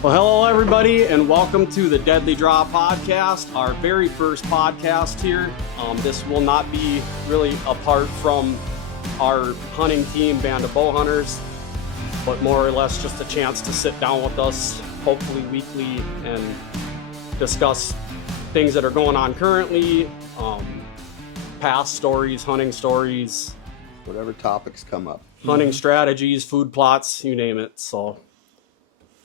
Well, hello, everybody, and welcome to the Deadly Draw podcast, our very first podcast here. This will not be really apart from our hunting team, Band of Bowhunters, but more or less just a chance to sit down with us, hopefully weekly, and discuss things that are going on currently, past stories, hunting stories, whatever topics come up, hunting strategies, food plots, you name it. So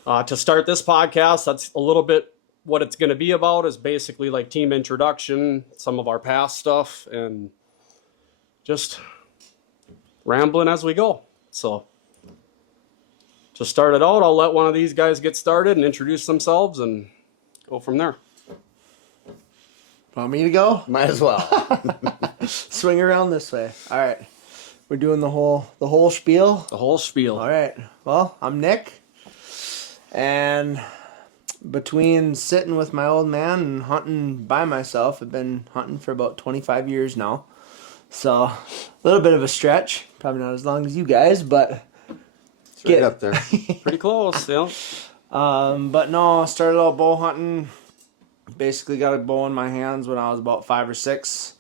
to start this podcast, that's a little bit what it's going to be about, is basically like team introduction, some of our past stuff, and just rambling as we go. So to start it out, I'll let one of these guys get started and introduce themselves and go from there. Want me to go? might as well. Swing around this way. All right. We're doing the whole spiel. The whole spiel. All right. Well, I'm Nick. And between sitting with my old man and hunting by myself, I've been hunting for about 25 years now. So a little bit of a stretch. Probably not as long as you guys, but It's right up there. Pretty close, yeah. But no, I started out bow hunting. Basically got a bow in my hands when I was about 5 or 6.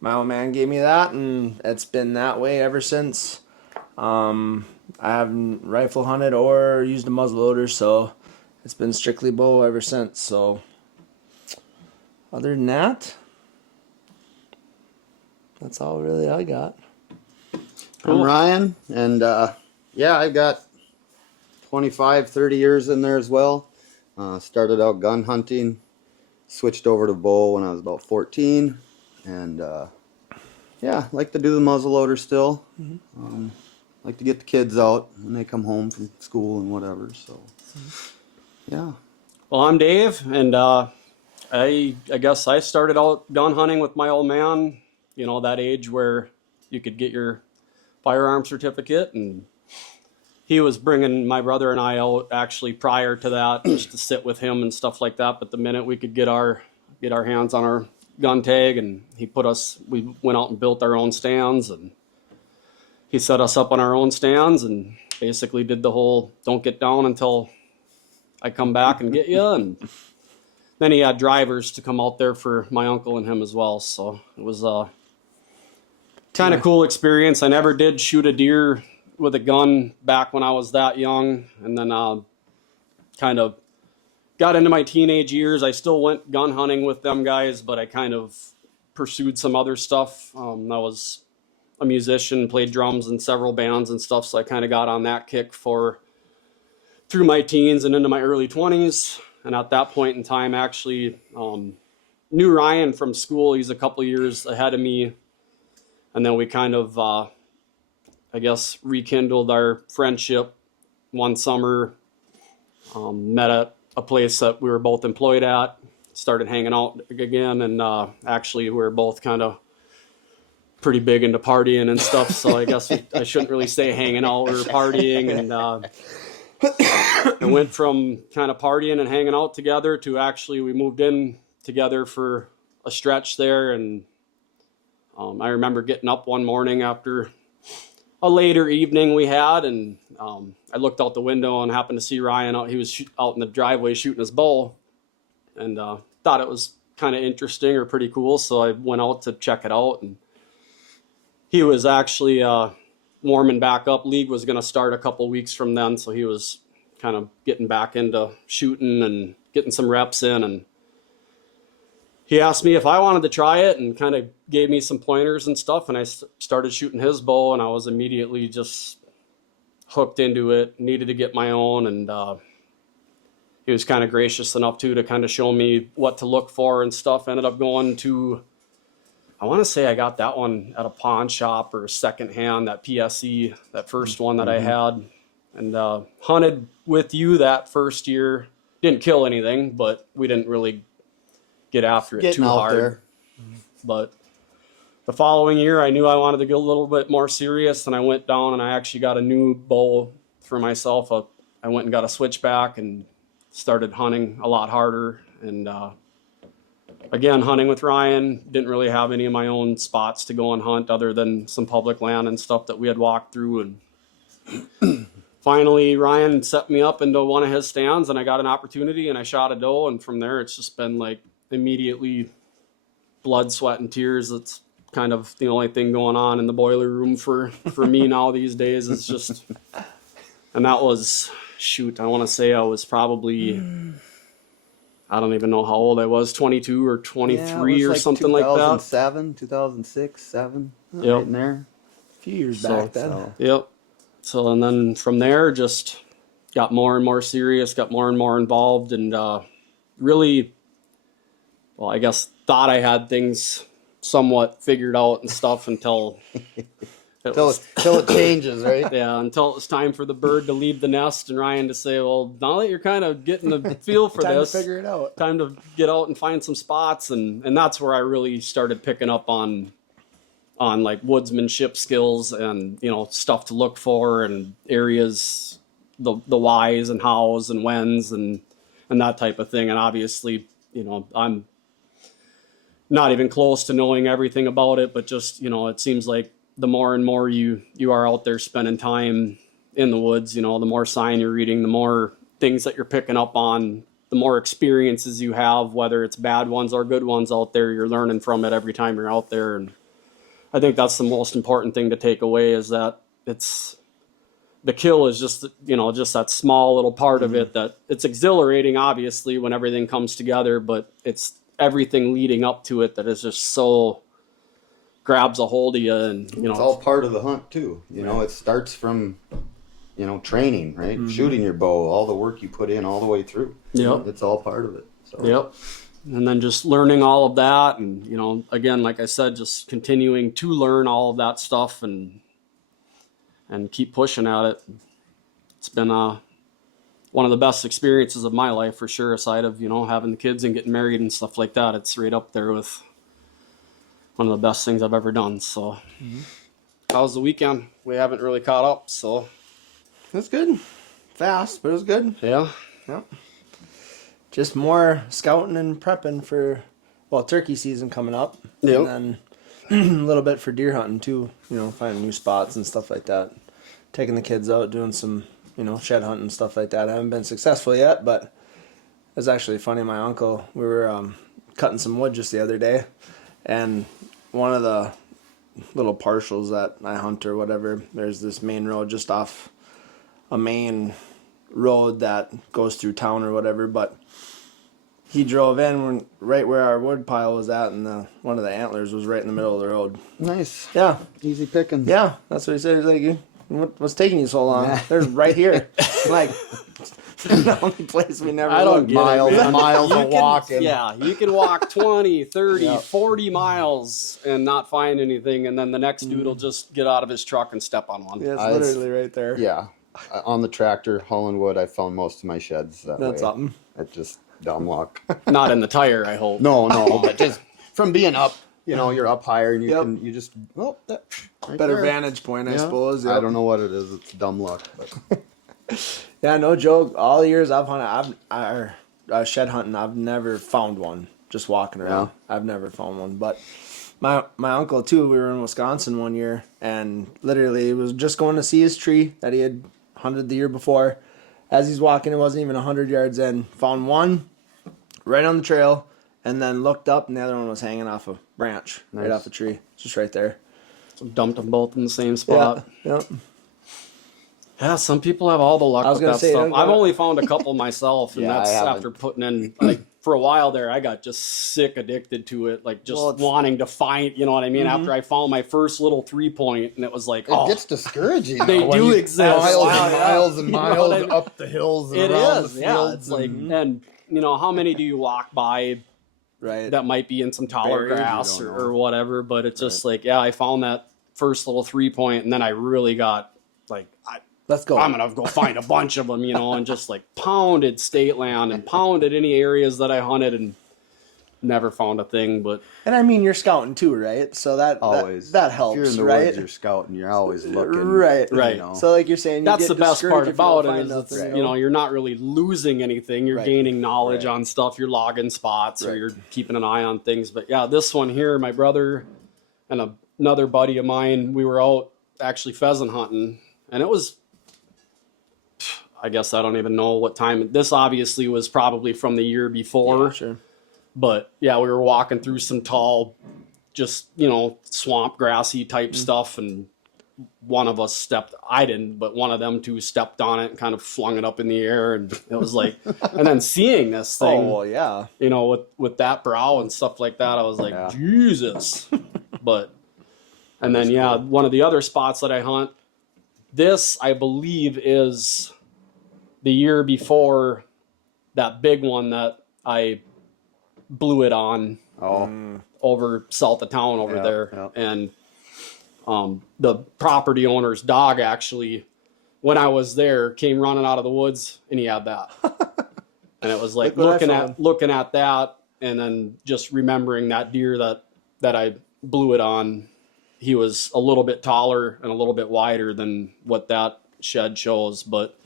My old man gave me that, and it's been that way ever since. I haven't rifle hunted or used a muzzleloader, so it's been strictly bow ever since. So other than that, that's all really I got. I'm Ryan, and I've got 25, 30 years in there as well. Started out gun hunting, switched over to bow when I was about 14, and like to do the muzzleloader still. Mm-hmm. Like to get the kids out when they come home from school and whatever. So, yeah. Well, I'm Dave, and I guess I started out gun hunting with my old man. You know, that age where you could get your firearm certificate, and he was bringing my brother and I out actually prior to that, just to sit with him and stuff like that. But the minute we could get our hands on our gun tag, and we went out and built our own stands, and he set us up on our own stands and basically did the whole don't get down until I come back and get you. And then he had drivers to come out there for my uncle and him as well. So it was a kind of cool experience. I never did shoot a deer with a gun back when I was that young. And then kind of got into my teenage years. I still went gun hunting with them guys, but I kind of pursued some other stuff. I was a musician, played drums in several bands and stuff, so I kind of got on that kick through my teens and into my early 20s. And at that point in time, actually knew Ryan from school. He's a couple years ahead of me, and then we kind of rekindled our friendship one summer. Met at a place that we were both employed at, started hanging out again, and actually we were both kind of pretty big into partying and stuff, so I guess I shouldn't really say hanging out. We were partying, and it went from kind of partying and hanging out together to actually we moved in together for a stretch there. And I remember getting up one morning after a later evening we had, and I looked out the window and happened to see Ryan out. He was out in the driveway shooting his bow, and thought it was kind of interesting or pretty cool, so I went out to check it out. And he was actually warming back up. League was going to start a couple weeks from then, so he was kind of getting back into shooting and getting some reps in. And he asked me if I wanted to try it and kind of gave me some pointers and stuff. And I started shooting his bow, and I was immediately just hooked into it, needed to get my own. And he was kind of gracious enough to kind of show me what to look for and stuff. Ended up going to, I want to say I got that one at a pawn shop or secondhand, that PSE, that first one that I had, and hunted with you that first year. Didn't kill anything, but we didn't really get after it too hard. There. But the following year, I knew I wanted to get a little bit more serious, and I went down and I actually got a new bow for myself. I went and got a switchback and started hunting a lot harder. And again, hunting with Ryan, didn't really have any of my own spots to go and hunt other than some public land and stuff that we had walked through. And finally Ryan set me up into one of his stands, and I got an opportunity, and I shot a doe, and from there it's just been like immediately blood, sweat, and tears. It's kind of the only thing going on in the boiler room for me now these days. Is just, and that was, shoot, I want to say I was probably, I don't even know how old I was, 22 or 23 or like something like that. 2007, 2006, 7, Yep. right in there. A few years back then. Yep. So, and then from there, just got more and more serious, got more and more involved, and really, well, I guess thought I had things somewhat figured out and stuff until Till it changes, right? yeah, until it was time for the bird to leave the nest and Ryan to say, well, now that you're kind of getting the feel for Time this, to figure it out. time to get out and find some spots, and that's where I really started picking up on like woodsmanship skills and, you know, stuff to look for and areas, the whys and hows and whens and that type of thing. And obviously, you know, I'm not even close to knowing everything about it, but just, you know, it seems like the more and more you are out there spending time in the woods, you know, the more sign you're reading, the more things that you're picking up on, the more experiences you have, whether it's bad ones or good ones out there, you're learning from it every time you're out there. And I think that's the most important thing to take away, is that it's, the kill is just, you know, just that small little part of it, that it's exhilarating, obviously, when everything comes together, but it's everything leading up to it that is just so grabs a hold of you. And, you know, It's all part of the hunt too. You know, it starts from, you know, training, right? Shooting your bow, all the work you put in all the way through. Yep. It's all part of it. So. Yep. And then just learning all of that, and, you know, again, like I said, just continuing to learn all of that stuff and keep pushing at it. It's been one of the best experiences of my life, for sure, aside of, you know, having the kids and getting married and stuff like that. It's right up there with one of the best things I've ever done. So how was the weekend? We haven't really caught up, so. It was good. Fast, but it was good. Yeah. Yep. Just more scouting and prepping for, well, turkey season coming up. Yep. And then a little bit for deer hunting too, you know, finding new spots and stuff like that. Taking the kids out, doing some, you know, shed hunting and stuff like that. I haven't been successful yet, but it was actually funny. My uncle, we were cutting some wood just the other day, and one of the little partials that I hunt or whatever, there's this main road just off a main road that goes through town or whatever, but he drove in right where our wood pile was at, and one of the antlers was right in the middle of the road. Nice. Yeah, Easy picking. yeah, that's what he said. He's like, what's taking you so long? They're right here. I'm like, the only place we never I don't looked. get it, man. miles You of can- walking. Yeah, you can walk 20, 30, Yep. 40 miles and not find anything, and then the next dude will just get out of his truck and step on one. Yeah, it's I- literally right there. Yeah. On the tractor, hauling wood, I found most of my sheds that That's way. something. It's just dumb luck. Not in the tire, I hope. No, but just from being up, you know, you're up higher and you just, right Better there. vantage point, I Yeah. suppose. I Yep. don't know what it is. It's dumb luck. But Yeah, no joke. All the years I've hunted, shed hunting, I've never found one. Just walking around, I've never found one. But my uncle too. We were in Wisconsin one year, and literally he was just going to see his tree that he had hunted the year before. As he's walking, it wasn't even 100 yards in. Found one right on the trail, and then looked up, and the other one was hanging off a branch right Nice. off a tree, just right there. Dumped them both in the same spot. Yeah. Yeah, some people have all the luck I was with gonna that say, stuff. don't I've go- only found a couple myself, and Yeah, that's I haven't. after putting in, like, for a while there, I got just sick addicted to it, like just Well, it's- wanting to find, you know what I mean? After I found my first little 3-point, and it was like, it gets discouraging. They though, when do you- exist. Miles Wow, and yeah. miles and You know miles what I mean? up the hills and it around is, the yeah. fields. It's like, and- and you know, how many do you walk by Right. that might be in some taller Buried, you grass don't or know. whatever? But it's just like, yeah, I found that first little 3-point, and then I really got like, Let's go. I'm gonna go find a bunch of them, you know, and just like pounded state land and pounded any areas that I hunted and never found a thing. But And I mean, you're scouting too, right? So that always that If helps, you're in the right? woods, you're scouting. You're always looking. Right. Right. You know. So like you're saying, you that's get the best discouraged part if you don't about it find is it's, nothing, you know, you're not really losing anything. You're Right. gaining knowledge Right. on stuff. You're logging spots or Right. you're keeping an eye on things. But yeah, this one here, my brother and another buddy of mine, we were out actually pheasant hunting, and it was I guess I don't even know what time. This obviously was probably from the year before. Yeah, sure. But yeah, we were walking through some tall, just, swamp grassy type stuff. And one of us I didn't, but one of them two stepped on it and kind of flung it up in the air. And it was like, and then seeing this thing, Oh, well, yeah. with that brow and stuff like that, I was like, Yeah. Jesus. And then, one of the other spots that I hunt, this, I believe, is the year before that big one that I blew it on over south of town over there. Yeah. And the property owner's dog actually, when I was there, came running out of the woods and he had that. And it was like looking at that and then just remembering that deer that I blew it on. He was a little bit taller and a little bit wider than what that shed shows, but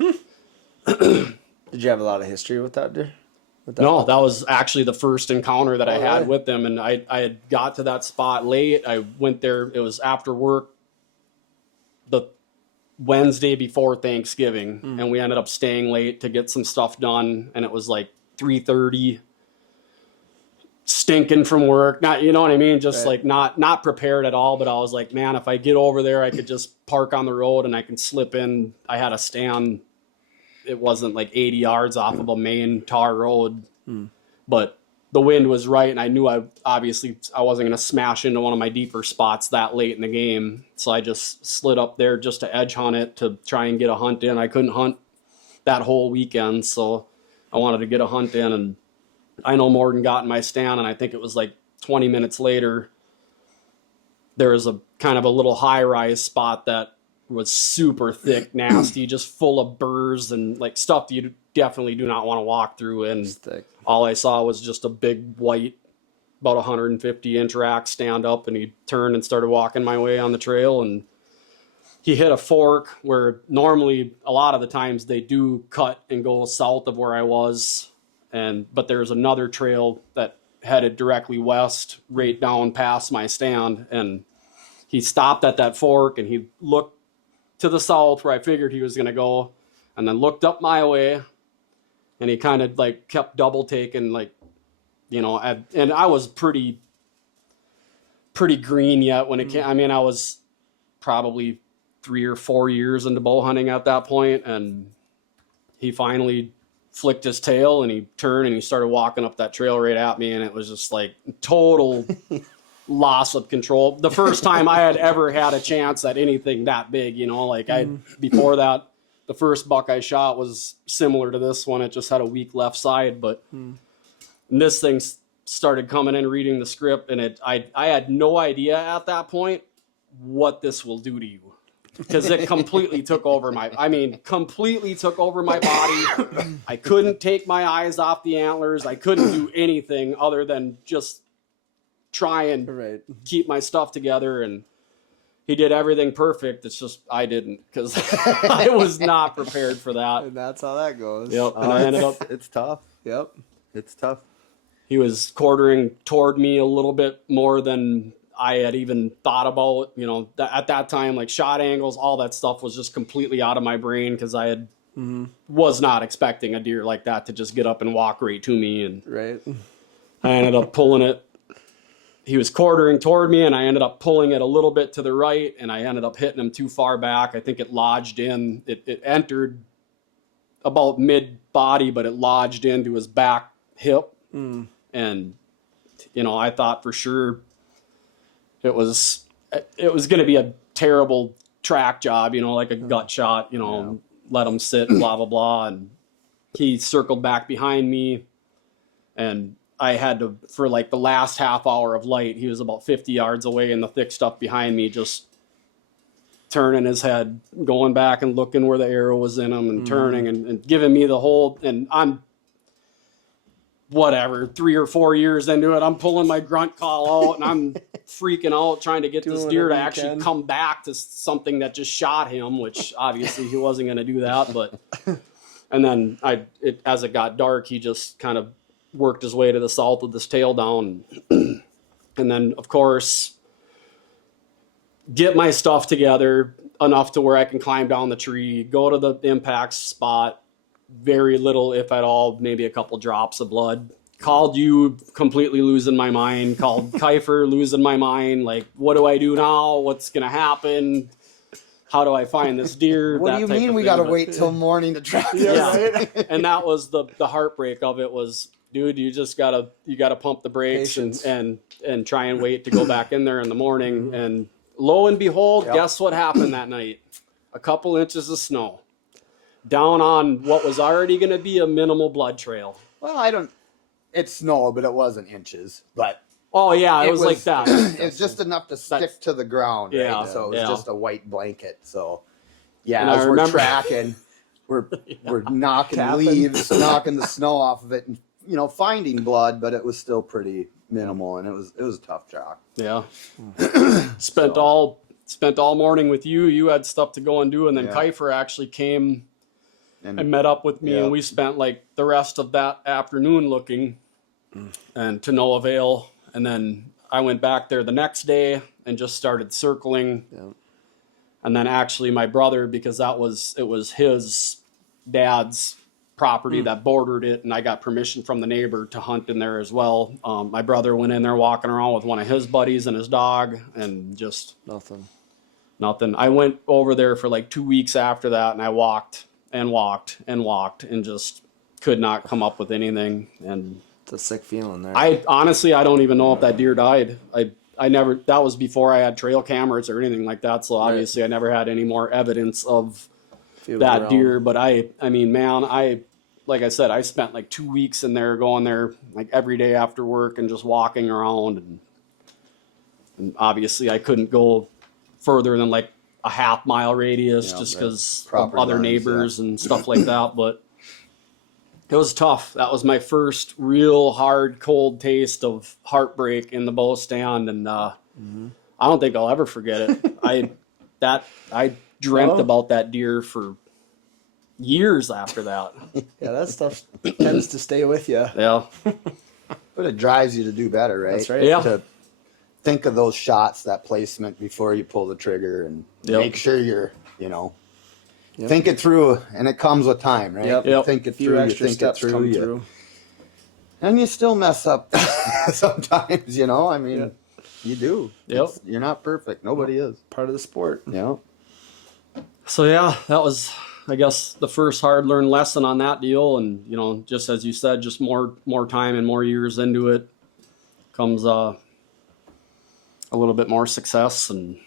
Did you have a lot of history with that deer? no, that was actually the first encounter that I had with them. And I had got to that spot late. I went there. It was after work the Wednesday before Thanksgiving. And we ended up staying late to get some stuff done. And it was like 3:30, stinking from work. Not, you know what I mean? Just like not prepared at all. But I was like, man, if I get over there, I could just park on the road and I can slip in. I had a stand. It wasn't like 80 yards off of a main tar road, but the wind was right. And I knew I wasn't going to smash into one of my deeper spots that late in the game. So I just slid up there just to edge hunt it to try and get a hunt in. I couldn't hunt that whole weekend. So I wanted to get a hunt in, and I know Morgan got in my stand. And I think it was like 20 minutes later, there was a kind of a little high rise spot that was super thick, nasty, just full of burrs and like stuff you definitely do not want to walk through. And all I saw was just a big white, about 150-inch rack stand up, and he turned and started walking my way on the trail. And he hit a fork where normally a lot of the times they do cut and go south of where I was. But there's another trail that headed directly west, right down past my stand. And he stopped at that fork and he looked to the south where I figured he was going to go, and then looked up my way, and he kind of like kept double taking, like, and I was pretty green yet when it came. I mean, I was probably 3 or 4 years into bow hunting at that point, and he finally flicked his tail and he turned and he started walking up that trail right at me, and it was just like total loss of control. The first time I had ever had a chance at anything that big, before that, the first buck I shot was similar to this one. It just had a weak left side, but this thing started coming in, reading the script, and I had no idea at that point what this will do to you, because it completely took over my body. I couldn't take my eyes off the antlers. I couldn't do anything other than just try and keep my stuff together. And he did everything perfect. It's just I didn't, because I was not prepared for that. And that's how that goes. Yep. And I ended up. It's tough. Yep. It's tough. He was quartering toward me a little bit more than I had even thought about. At that time, like shot angles, all that stuff was just completely out of my brain, because I had was not expecting a deer like that to just get up and walk right to me. And I ended up pulling it. He was quartering toward me, and I ended up pulling it a little bit to the right, and I ended up hitting him too far back. I think it lodged in. It entered about mid-body, but it lodged into his back hip. And, I thought for sure it was going to be a terrible track job, like a gut shot, let him sit, blah, blah, blah. And he circled back behind me, and I had to, for like the last half hour of light, he was about 50 yards away in the thick stuff behind me, just turning his head, going back and looking where the arrow was in him, and turning and giving me the whole, and I'm 3 or 4 years into it. I'm pulling my grunt call out, and I'm freaking out trying to get this deer to actually come back to something that just shot him, which obviously he wasn't going to do that. But, and then as it got dark, he just kind of worked his way to the south with his tail down. And then, of course, get my stuff together enough to where I can climb down the tree, go to the impact spot, very little, if at all, maybe a couple drops of blood. Called you, completely losing my mind. Called Kiefer, losing my mind. Like, what do I do now? What's gonna happen? How do I find this deer? What do you mean we got to wait till morning to track this? Yeah, Right? and that was the heartbreak of it was, dude, you just gotta pump the brakes and try and wait to go back in there in the morning. And lo and behold, guess what happened that night? A couple inches of snow down on what was already going to be a minimal blood trail. Well, it snowed, but it wasn't inches. But oh yeah, it was like that. It's just enough to stick to the ground. Right? Yeah, so it was just a white blanket. So yeah, And as we're tracking, we're knocking leaves, knocking the snow off of it, and finding blood, but it was still pretty minimal, and it was a tough track. Yeah, spent all morning with you. You had stuff to go and do, and then Kiefer actually came and met up with me, and we spent like the rest of that afternoon looking, and to no avail. And then I went back there the next day and just started circling. Yeah. And then actually my brother, because it was his dad's property that bordered it, and I got permission from the neighbor to hunt in there as well. My brother went in there walking around with one of his buddies and his dog, and just nothing. I went over there for like 2 weeks after that, and I walked and walked and walked and just could not come up with anything. And it's a sick feeling there. I don't even know if that deer died. I never, that was before I had trail cameras or anything like that. So obviously I never had any more evidence of that deer. But I mean, man, like I said, I spent like 2 weeks in there, going there like every day after work and just walking around. And obviously I couldn't go further than like a half-mile radius just because of other neighbors and stuff like that. But it was tough. That was my first real hard, cold taste of heartbreak in the bow stand, and I don't think I'll ever forget it. I dreamt about that deer for years after that. Yeah, that stuff tends to stay with you. Yeah, but it drives you to do better, right? That's right. Yeah. To think of those shots, that placement before you pull the trigger, and make sure you're, think it through, and it comes with time, right? Yep. Think it through, you think it through, and you still mess up sometimes, I mean, you do. Yep. You're not perfect. Nobody is. Part of the sport. Yeah. So yeah, that was, I guess, the first hard learned lesson on that deal. And just as you said, just more time and more years into it comes a little bit more success, and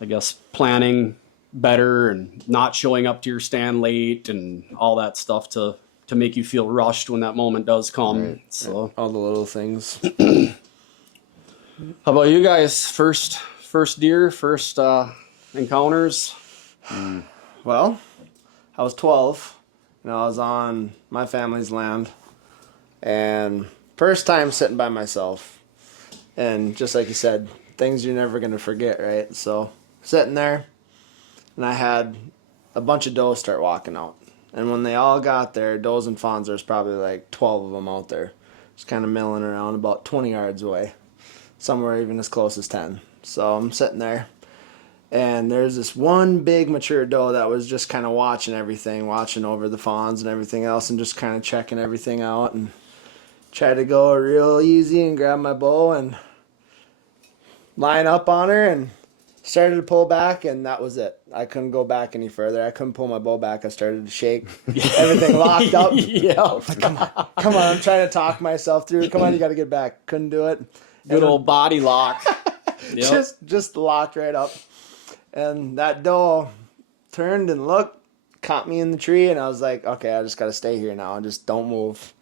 I guess planning better and not showing up to your stand late and all that stuff to make you feel rushed when that moment does come. Right. So all the little things. How about you guys? First deer, first encounters? Well, I was 12. I was on my family's land, and first time sitting by myself. And just like you said, things you're never going to forget, right? So sitting there, and I had a bunch of does start walking out. And when they all got there, does and fawns, there's probably like 12 of them out there. Just kind of milling around about 20 yards away. Somewhere even as close as 10. So I'm sitting there, and there's this one big mature doe that was just kind of watching everything, watching over the fawns and everything else, and just kind of checking everything out, and tried to go real easy and grab my bow and line up on her, and started to pull back, and that was it. I couldn't go back any further. I couldn't pull my bow back. I started to shake. Everything locked up. Yeah. Like, come on. I'm trying to talk myself through. Come on, you got to get back. Couldn't do it. Good old body lock. Yep. Just locked right up. And that doe turned and looked, caught me in the tree, and I was like, okay, I just got to stay here now and just don't move.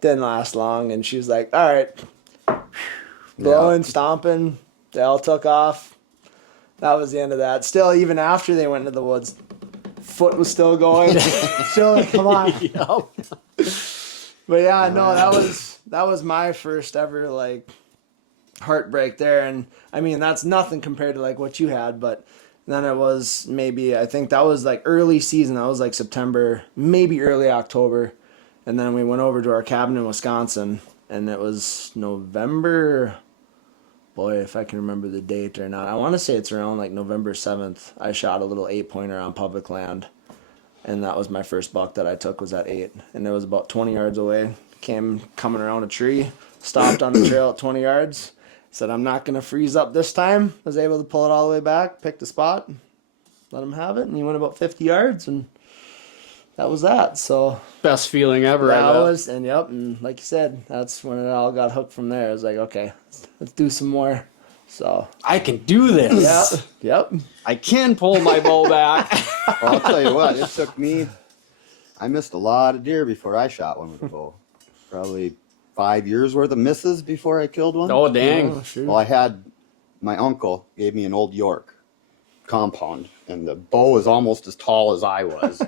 Didn't last long, and she was like, all right. Blowing, stomping, they all took off. That was the end of that. Still, even after they went into the woods, foot was still going. Still like, come on. Yep. But yeah, no, that was my first ever like heartbreak there, and I mean that's nothing compared to like what you had. But then it was maybe, I think that was like early season. That was like September, maybe early October, and then we went over to our cabin in Wisconsin, and it was November. Boy, if I can remember the date or not. I want to say it's around like November 7th. I shot a little 8-pointer on public land. And that was my first buck that I took, was at 8. And it was about 20 yards away. Coming around a tree, stopped on the trail at 20 yards. Said, I'm not going to freeze up this time. Was able to pull it all the way back, picked a spot, let him have it. And he went about 50 yards, and that was that. So Best feeling ever. that I bet. was, and yep. And like you said, that's when it all got hooked from there. I was like, okay, let's do some more. So I can do this. yeah, yep. I can pull my bow back. Well, I'll tell you what, it took me, I missed a lot of deer before I shot one with a bow. Probably 5 years worth of misses before I killed one. Oh, dang. Oh, sure. Well, I had, my uncle gave me an old York compound, and the bow was almost as tall as I was.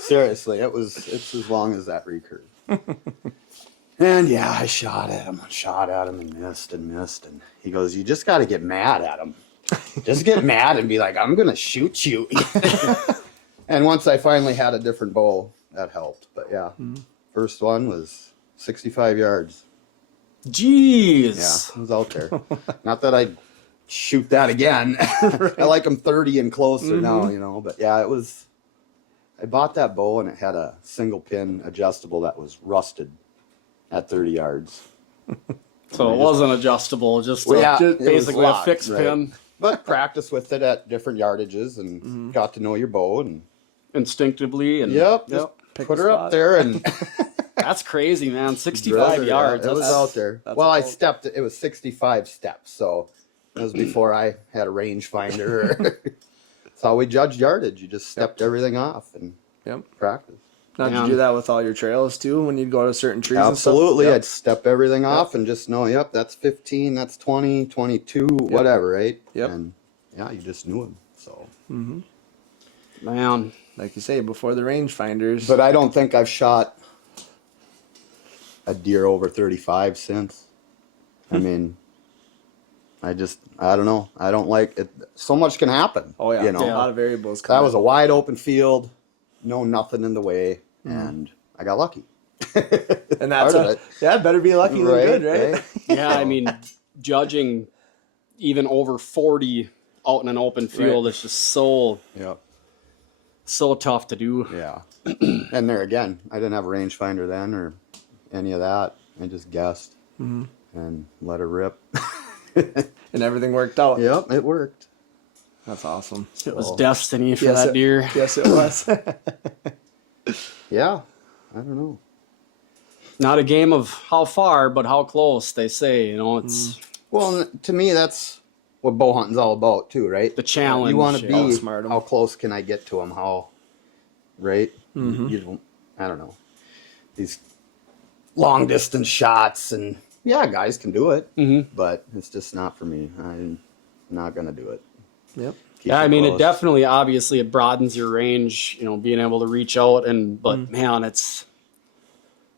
Seriously, it's as long as that recurve. And yeah, I shot at him and missed, and he goes, you just got to get mad at him. Just get mad and be like, I'm going to shoot you. And once I finally had a different bow, that helped. But yeah, first one was 65 yards. Jeez. Yeah, I was out there. Not that I'd shoot that again. I like them 30 and closer now, you know. But yeah, I bought that bow and it had a single pin adjustable that was rusted at 30 yards. So it wasn't adjustable, just, Well, yeah, just it was basically a locked, fixed right. pin. But practice with it at different yardages and got to know your bow. And Instinctively. And just Pick put a her spot. up there and That's crazy, man. 65 yards. Yeah, it was That's, out there. that's Well, a I boat. stepped. It was 65 steps, so it was before I had a rangefinder. That's how we judged yardage. You just stepped everything off and Yep. practice. Now, did Yeah. you do that with all your trails too? When you'd go to certain trees Absolutely, and I'd stuff? step everything off and just know, yep, that's 15, that's 20, 22, whatever, right? Yep. And yeah, you just knew them. So, man. Yep. Like you say, before the rangefinders. but I don't think I've shot a deer over 35 since. I mean, I don't know. I don't like it. So much can happen. oh yeah, you know. a lot of variables. That was a wide open field, no nothing in the way, and I got lucky. and that's part of it. yeah, better be lucky than good, right? Yeah, I mean, judging even over 40 out in an open field is just so tough to do. Yeah. And there again, I didn't have a rangefinder then or any of that. I just guessed and let her rip. And everything worked out. Yep, it worked. That's awesome. It was destiny for Yes, that deer. Yes, it was. Yeah, I don't know. Not a game of how far, but how close, they say. You know, it's Well, to me, that's what bow hunting's all about too, right? the challenge. You want to be Outsmart 'em. how close can I get to them? How, right? You don't, I don't know. These long distance shots and yeah, guys can do it, but it's just not for me. I'm not gonna do it. Yep. Keep Yeah, I mean, close. it definitely, obviously, it broadens your range, you know, being able to reach out. But man, it's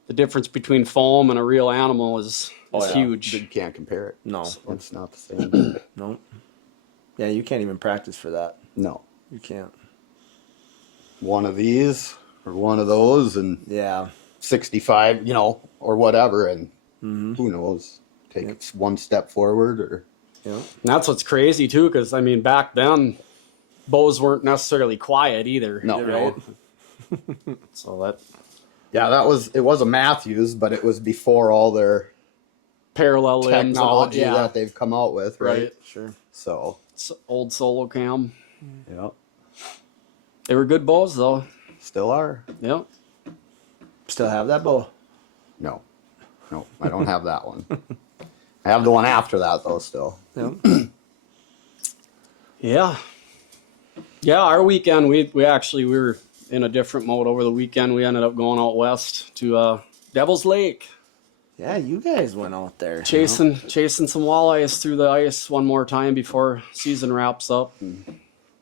the difference between foam and a real animal is huge. You can't compare it. No. It's not the same. No. Yeah, you can't even practice for that. No. You can't. One of these or one of those and Yeah. 65, you know, or whatever, and who knows? Take one step forward or. Yep. And that's what's crazy, too, because, I mean, back then, bows weren't necessarily quiet either. No. Right? So that Yeah, it was a Matthews, but it was before all their parallel limbs, technology and all, that they've come out with, right? right. Sure. So, Old solo cam. yeah, They were good bows, though. still are. Yep. Still have that bow? No, I don't have that one. I have the one after that though. Still, Yep. Yeah. Yeah, our weekend, we were in a different mode over the weekend. We ended up going out west to Devil's Lake, Yeah, you guys went out there. chasing some walleyes through the ice one more time before season wraps up.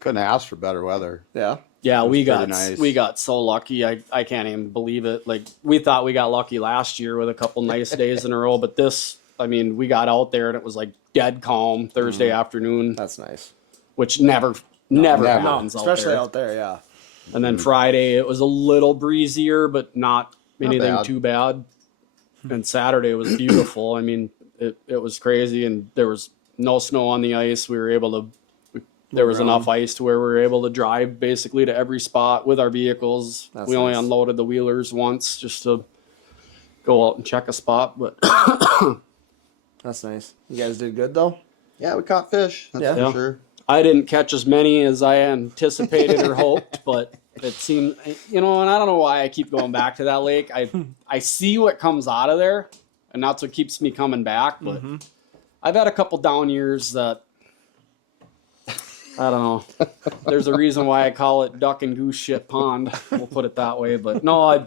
couldn't ask for better weather. Yeah. Yeah, we pretty got nice. we got so lucky. I can't even believe it. Like, we thought we got lucky last year with a couple nice days in a row, but this, I mean, we got out there and it was like dead calm Thursday afternoon, That's nice. which never happens Especially out out there, yeah. there. And then Friday it was a little breezier, but not anything bad. too bad. And Saturday was beautiful. I mean, it was crazy, and there was no snow on the ice. We were able to there was enough ice to where we were able to drive basically to every spot with our vehicles. That's we only nice. unloaded the wheelers once just to go out and check a spot, but That's nice. You guys did good though. Yeah, we caught fish. That's Yeah. for Yeah. sure. I didn't catch as many as I anticipated or hoped, but it seemed, and I don't know why I keep going back to that lake. I see what comes out of there, and that's what keeps me coming back. But I've had a couple down years that, I don't know. There's a reason why I call it duck and goose shit pond. We'll put it that way. But no,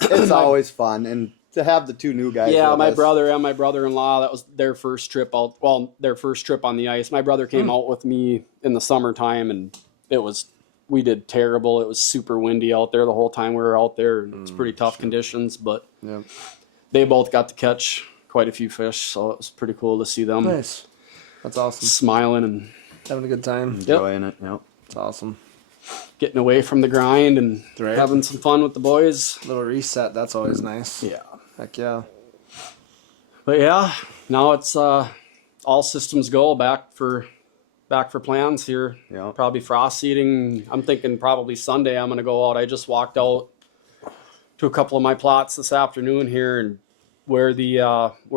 It's always fun, and to have the two new guys. yeah, with my us, brother and my brother-in-law, that was their first trip out. Well, their first trip on the ice. My brother came out with me in the summertime, and we did terrible. It was super windy out there the whole time we were out there. It's pretty tough conditions, but Yeah. they both got to catch quite a few fish, so it was pretty cool to see them Nice. That's awesome. smiling and Having a good time. Enjoying it. Yep. That's awesome. getting away from the grind and Right. having some fun with the boys. Little reset. That's always nice. Yeah. Heck yeah. But yeah, now it's all systems go back for plans here. Yeah. Probably frost seeding. I'm thinking probably Sunday I'm gonna go out. I just walked out to a couple of my plots this afternoon here, and where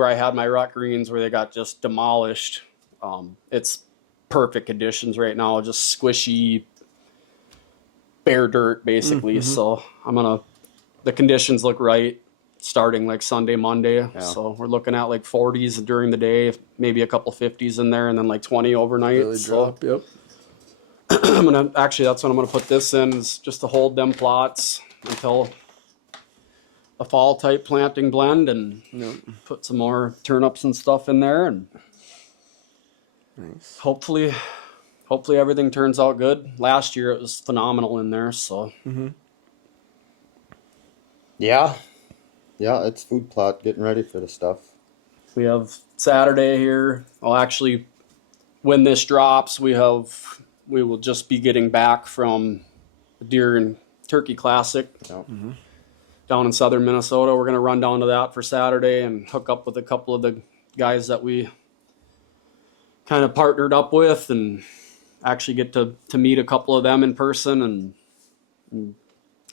I had my rut greens where they got just demolished. It's perfect conditions right now, just squishy bare dirt basically. So the conditions look right starting like Sunday, Monday. Yeah. So we're looking at like 40s during the day, maybe a couple 50s in there, and then like 20 overnight. Really So drop. Yep. that's when I'm gonna put this in, is just to hold them plots until a fall type planting blend, and Yep. put some more turnips and stuff in there, and Nice. hopefully everything turns out good. Last year it was phenomenal in there, so Yeah. Yeah, it's food plot getting ready for the stuff. we have Saturday here. Well, actually, when this drops, we will just be getting back from the Deer and Turkey Classic Yep. down in southern Minnesota. We're gonna run down to that for Saturday and hook up with a couple of the guys that we kind of partnered up with, and actually get to meet a couple of them in person and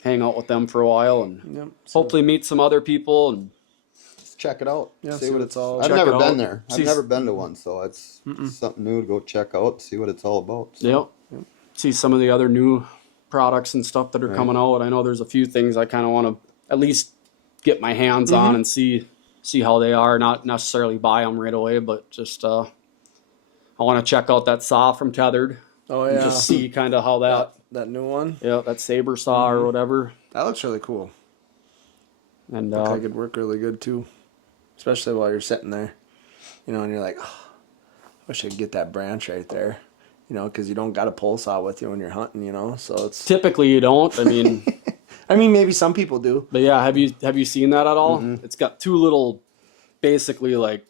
hang out with them for a while, and Yep. hopefully meet some other people. And Just check it out. Yeah, see see what what it's it's all- I've check never it been out. there. See- I've never been to one, so it's something new to go check out, see what it's all about. So. yep, see some of the other new products and stuff that are Right. coming out. I know there's a few things I kind of want to at least get my hands on and see how they are. Not necessarily buy them right away, but just I want to check out that saw from Tethered. Oh And yeah. just see kind of how that new one. that saber saw or whatever. That looks really cool. And Looks like it'd work really good too, especially while you're sitting there, and you're like, oh, I wish I could get that branch right there, because you don't got a pole saw with you when you're hunting, So it's. typically you don't. I mean, I mean, maybe some people do. but yeah, have you seen that at all? It's got two little, basically like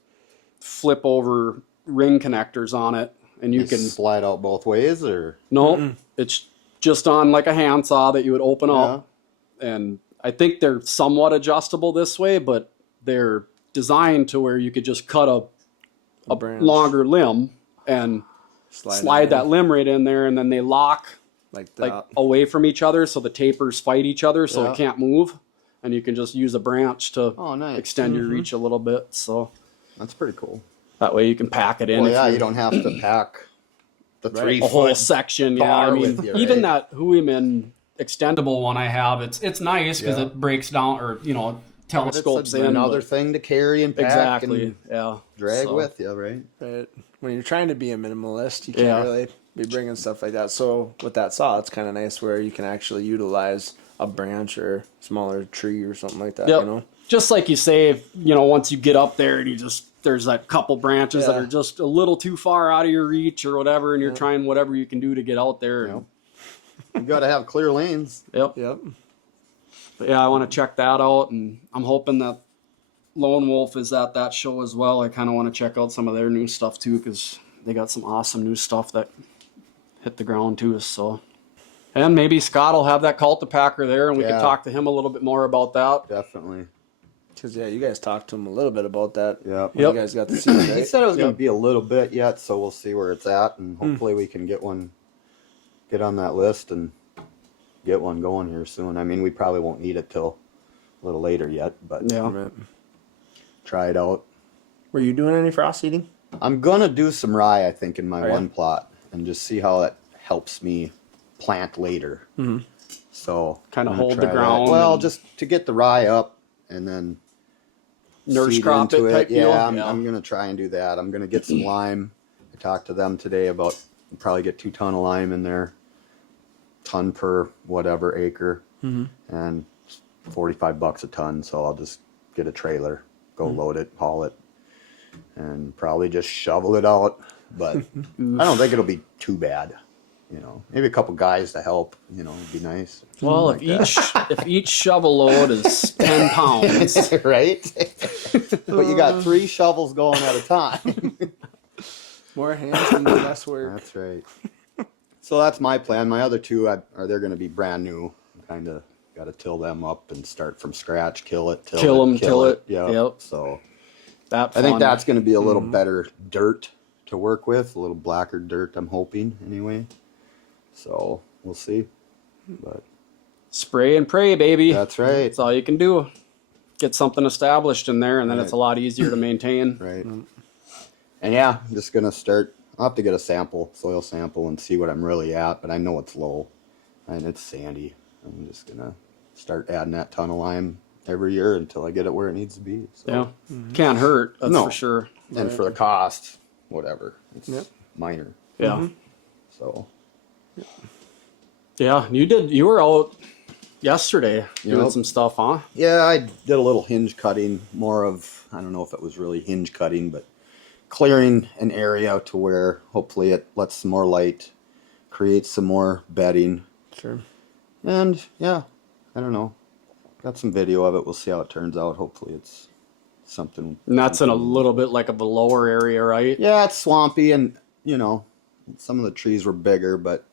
flip over ring connectors on it, and you can slide out both ways, or no, it's just on like a handsaw that you would open up, and I think they're somewhat adjustable this way, but they're designed to where you could just cut a branch. longer limb and slide it that in limb right in there, and then they lock like like that. away from each other, so the tapers fight each other, so Yeah. it can't move, and you can just use a branch to Oh, nice. extend your reach a little bit. So That's pretty cool. that way you can pack it in. Well, if yeah, you're- you don't have to pack the Right. 3 a whole foot section. Yeah, bar I mean, with you, even right? that Huimin extendable one I have, it's nice because Yeah. it breaks down, or telescopes It's in. another but- thing to carry and pack exactly. and Yeah. drag So, with you, right? Right. When you're trying to be a minimalist, you can't Yeah. really be bringing stuff like that. So with that saw, it's kind of nice where you can actually utilize a branch or smaller tree or something like that. Yep. Just like you say, if, once you get up there and there's that couple branches that Yeah. are just a little too far out of your reach or whatever, and you're trying whatever you can do to get out there. Yep. You got to have clear lanes. Yep. Yep. But yeah, I want to check that out, and I'm hoping that Lone Wolf is at that show as well. I kind of want to check out some of their new stuff too, because they got some awesome new stuff that hit the ground too. So, and maybe Scott will have that cultipacker there, and we Yeah. can talk to him a little bit more about that. Definitely. Because, yeah, you guys talked to him a little bit about that. Yep. When Yep. You guys got the seed, He right? said it was going Yep. to be a little bit yet, so we'll see where it's at, and hopefully we can get on that list and get one going here soon. I mean, we probably won't need it till a little later yet, but Yeah. Right. try it out. Were you doing any frost seeding? I'm gonna do some rye, I think, in my Oh, yeah? one plot, and just see how it helps me plant later. Mhm. So Kinda I'm gonna hold the try that. ground Well, and- just to get the rye up, and then Nurse seed crop into it type deal? Yeah, Yeah. I'm gonna try and do that. I'm gonna get some lime. I talked to them today about probably get 2 ton of lime in there, ton per whatever acre, and $45 a ton. So I'll just get a trailer, go load it, haul it, and probably just shovel it out. But I don't think it'll be too bad. You know, maybe a couple guys to help. You know, would be nice. Well, Like that. if each shovel load is 10 pounds, Right? But you got 3 shovels going at a time. More hands and less work. That's right. So that's my plan. My other 2 they're going to be brand new. Kind of got to till them up and start from scratch. Kill it, Kill 'em, till it. Yeah. Yep. So that I think fun. that's going to be a little better dirt to work with, a little blacker dirt. I'm hoping anyway. So we'll see. But Spray and pray, baby. that's right. That's all you can do. Get something established in there, and then it's a Right. lot easier to maintain. Right. And yeah, I'm just gonna start. I'll have to get a soil sample, and see what I'm really at. But I know it's low, and it's sandy. I'm just gonna start adding that ton of lime every year until I get it where it needs to be. So. Yeah. Can't hurt, that's No. for sure. And for the cost, whatever, it's Yep. minor. Yeah. So Yeah. You were out yesterday doing Yep. some stuff, huh? yeah, I did a little hinge cutting. More of, I don't know if it was really hinge cutting, but clearing an area to where hopefully it lets some more light, creates some more bedding. Sure. And yeah, I don't know. Got some video of it. We'll see how it turns out. Hopefully it's something. And that's in a little bit like of a lower area, right? Yeah, it's swampy, and you know, some of the trees were bigger, but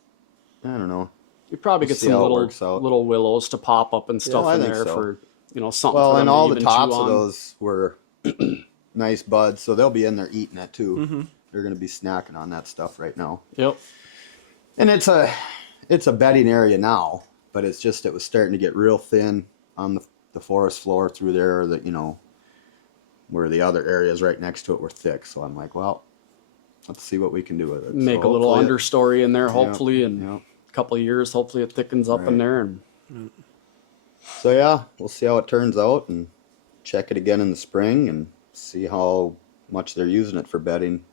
I don't know. You probably We'll get see some how it works out. little willows to pop up and stuff I in think there so. for something. Well, for them and to all the even tops chew of on. those were nice buds, so they'll be in there eating it too. They're going to be snacking on that stuff right now. Yep. And it's a bedding area now, but it's just it was starting to get real thin on the forest floor through there. That where the other areas right next to it were thick. So I'm like, well, let's see what we can do with it. Make So a little hopefully understory in there, hopefully, and yeah. a couple of years, hopefully it thickens up in Right. there. And So yeah, we'll see how it turns out and check it again in the spring and see how much they're using it for bedding.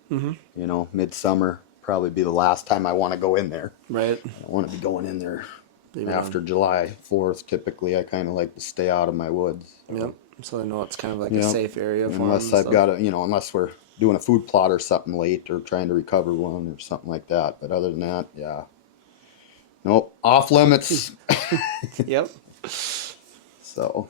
Midsummer probably be the last time I want to go in there. Right. I want to be going in there Leave it after July 4th. Typically, I kind of like to stay out of my woods. Yep. So I know it's kind of like a Yep. safe area for Unless them. I've got unless we're doing a food plot or something late or trying to recover one or something like that. But other than that, yeah. Nope, off limits. Yep. So,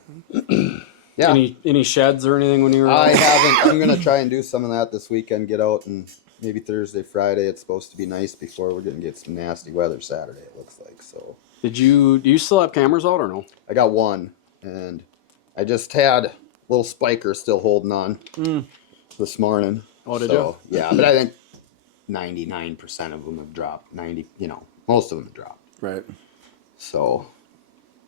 yeah. any sheds or anything when you were I out? haven't. I'm gonna try and do some of that this weekend. Get out and maybe Thursday, Friday. It's supposed to be nice before we're gonna get some nasty weather Saturday. It looks like so. Do you still have cameras out or no? I got one, and I just had little Spiker still holding on this morning. Oh, did so, yeah, but I think 99% of them have dropped. Most of them have dropped. Right. So,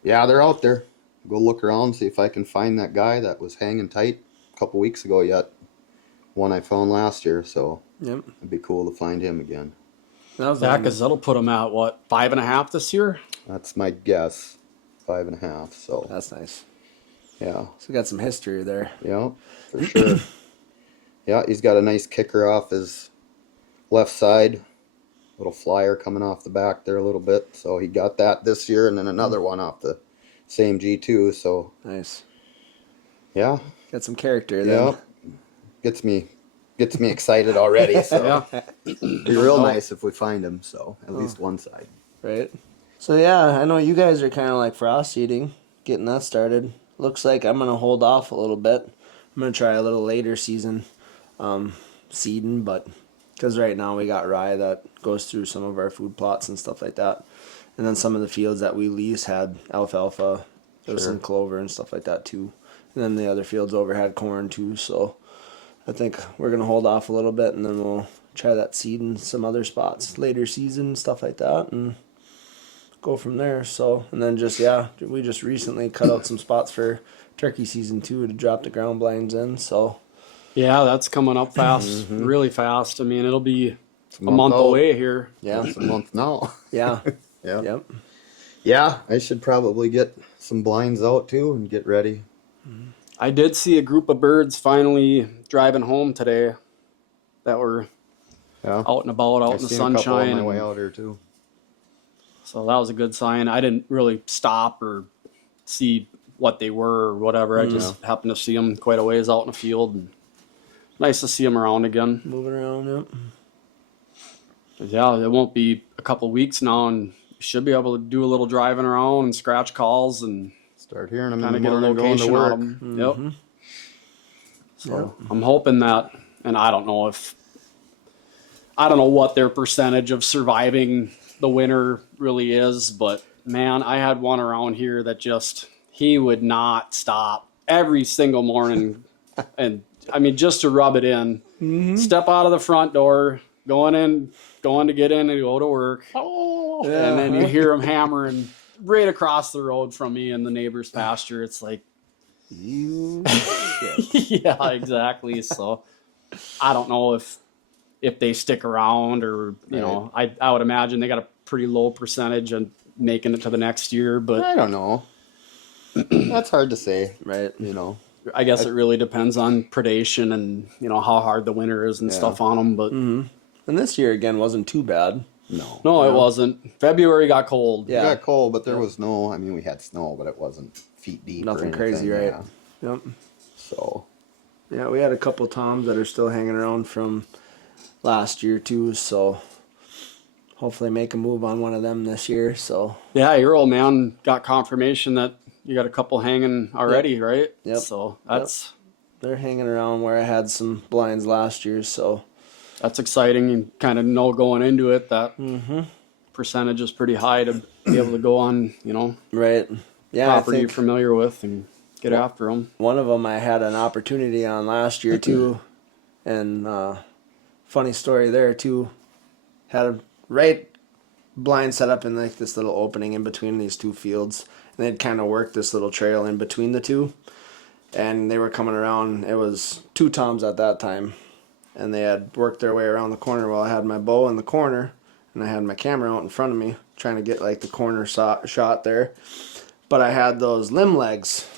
yeah, they're out there. Go look around, see if I can find that guy that was hanging tight a couple weeks ago yet. One I found last year, so Yep. it'd be cool to find him again. That was Yeah, because that'll put them at what, 5.5 this year? That's my guess. 5.5, so That's nice. yeah. So we got some history there. Yeah, for sure. Yeah, he's got a nice kicker off his left side. Little flyer coming off the back there a little bit. So he got that this year, and then another one off the same G2. So Nice. yeah, Got some character there. yeah, gets me excited already. So Yeah. it'd be real nice if we find him. So at least one side. Right. So yeah, I know you guys are kind of like frost seeding, getting that started. Looks like I'm gonna hold off a little bit. I'm gonna try a little later season seeding, but because right now we got rye that goes through some of our food plots and stuff like that, and then some of the fields that we lease had alfalfa There was some clover and stuff like that too. And then the other fields over had corn too. So I think we're going to hold off a little bit and then we'll try that seed in some other spots later season, stuff like that, and go from there. So, and then we just recently cut out some spots for turkey season too to drop the ground blinds in. So Yeah, that's coming up fast, really fast. I mean, it'll be a month away here. yeah, It's a month now. yeah, Yeah. yep. Yeah, I should probably get some blinds out too and get ready. I did see a group of birds finally driving home today that were Yeah. out and about, out in the seen a couple sunshine. on my way and out here too. So that was a good sign. I didn't really stop or see what they were or whatever. I just happened to see them quite a ways out in the field. And nice to see them around again. Moving around, yep. Yeah, it won't be a couple weeks now, and you should be able to do a little driving around and scratch calls and Start hearing them kind in of the get a morning going to location work. on them. Yep. So I'm hoping that, and I don't know what their percentage of surviving the winter really is, but man, I had one around here that he would not stop every single morning. And I mean, just to rub it in, step out of the front door, going to get in and go to work. And then you hear him hammering right across the road from me in the neighbor's pasture. It's like, You yeah, exactly. So I don't know if they stick around or, you know, I would imagine they got a pretty low percentage of making it to the next year, but I don't know. That's hard to say, right. you know. I guess it really depends on predation and, you know, how hard the winter is and stuff on them. But And this year again wasn't too bad. no, it wasn't. February got cold. It Yeah. got cold, but there was no, I mean, we had snow, but it wasn't feet deep. Nothing or crazy, anything, right? yeah. Yep. So, Yeah, we had a couple toms that are still hanging around from last year too, so hopefully make a move on one of them this year. So Yeah, your old man got confirmation that you got a couple hanging already, right? Yep. So that's they're hanging around where I had some blinds last year, so that's exciting. You kind of know going into it that percentage is pretty high to be able to go on, you know, right. Yeah, property I you're think familiar with and get after them. one of them I had an opportunity on last year too, and funny story there too. Had a right blind set up in like this little opening in between these two fields, and they'd kind of worked this little trail in between the two, and they were coming around. It was two toms at that time, and they had worked their way around the corner while I had my bow in the corner, and I had my camera out in front of me trying to get like the corner shot there, but I had those limb legs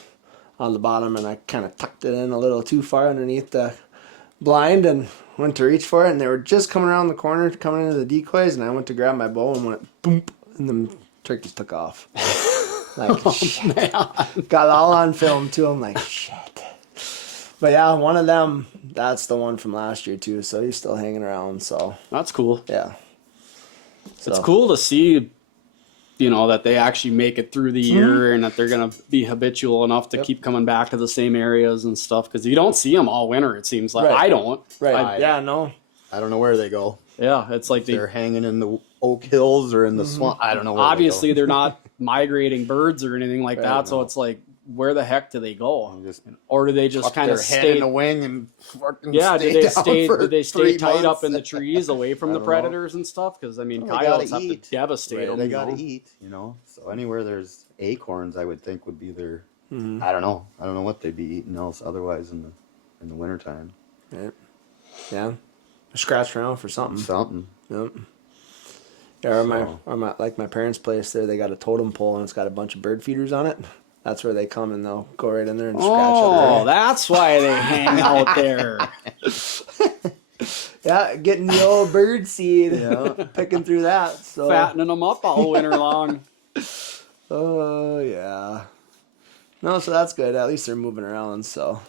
on the bottom, and I kind of tucked it in a little too far underneath the blind and went to reach for it, and they were just coming around the corner coming into the decoys, and I went to grab my bow and went boom, and the turkeys took off. Like shit. Got all on film too. I'm like shit. But yeah, one of them, that's the one from last year too, so he's still hanging around. So That's cool. yeah, It's cool to see, you know, that they actually make it through the year and that they're going to be habitual enough to keep coming back to the same areas and stuff. Because you don't see them all winter, it seems like. Right. I don't. right. Yeah, no. I don't know where they go. Yeah, it's like They're hanging in the oak hills or in the swamp. I don't know where obviously they they're not migrating birds or anything like that. So it's like, where the heck do they go? Just Or do they just kind of their head stay? in the wing and fucking Yeah, stay do they down stay? for Do they stay 3 tight up months? in the trees, away from the don't know. predators and stuff? Because I mean, Well, they gotta coyotes have eat. to devastate Right, them. they you gotta know? eat, you know. So anywhere there's acorns, I would think would be their. I don't know. I don't know what they'd be eating else otherwise in the wintertime. Right. Yeah, scratch around for something. Something. Yep. Yeah, or my like my parents' place there, they got a totem pole and it's got a bunch of bird feeders on it. That's where they come and they'll go right in there and scratch Oh, up there. that's why they hang out there. Yeah, getting the old bird seed, picking through that. So Fattening them up all winter long. oh yeah. No, so that's good. At least they're moving around. So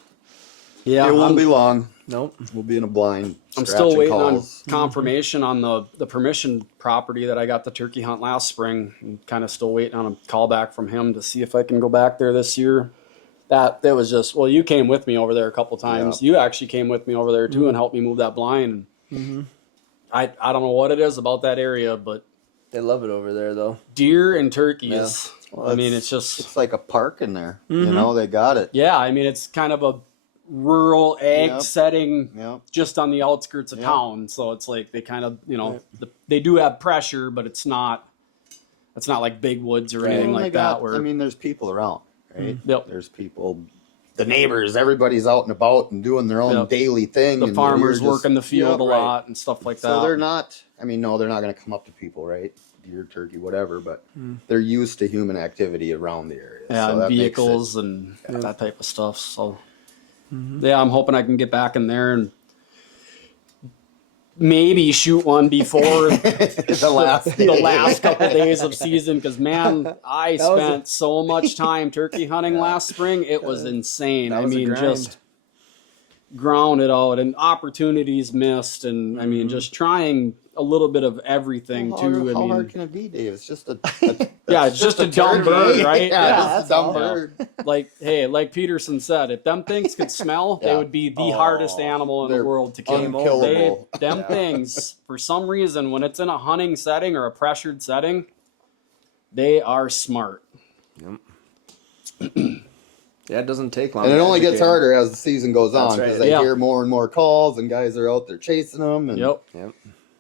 Yeah, It won't be long. nope. We'll be in a blind. I'm still scratching waiting calls. on confirmation on the permission property that I got the turkey hunt last spring. I'm kind of still waiting on a call back from him to see if I can go back there this year. That was just, well, you came with me over there a couple times. You actually came with me over there too and helped me move that blind. I don't know what it is about that area, but They love it over there though. deer and turkeys, Well, I mean, it's like a park in there. Mm-hmm. You know, they got it. yeah. I mean, it's kind of a rural ag Yep. setting Yep. just on the outskirts of Yep. town. So it's like they kind of, you know, Right. they do have pressure, but it's not like big woods or anything Well, like they that. got- Where I mean, there's people around, right? Yep. There's people, the neighbors, everybody's out and about and doing their own Yep. daily thing. the and farmers you're just- work in the field Yep, a right. lot and stuff like that. So they're not. I mean, no, they're not going to come up to people, right? Deer, turkey, whatever. But they're used to human activity around the area. Yeah, so and that makes it- vehicles and that type of stuff. So, yeah, I'm hoping I can get back in there and maybe shoot one before the last couple days of season. Because man, I That was spent so much time turkey hunting last spring. It was insane. That I was a mean, grind. just grounded out and opportunities missed, and I mean, just trying a little bit of everything How, too. I how mean, hard can it be, Dave? It's just a yeah, it's just a dumb turkey. bird, right? Yeah, Yeah, just that's a dumb all. bird. Like, hey, like Peterson said, if them things could smell, they Yeah. would be the Oh, hardest animal in the they're world to kill. unkillable. Them things, for some reason, when it's in a hunting setting or a pressured setting, they are smart. Yeah, it doesn't take long. And it to only gets educate 'em. harder as the season goes That's on because right. they Yeah. hear more and more calls and guys are out there chasing them. And Yep. Yep.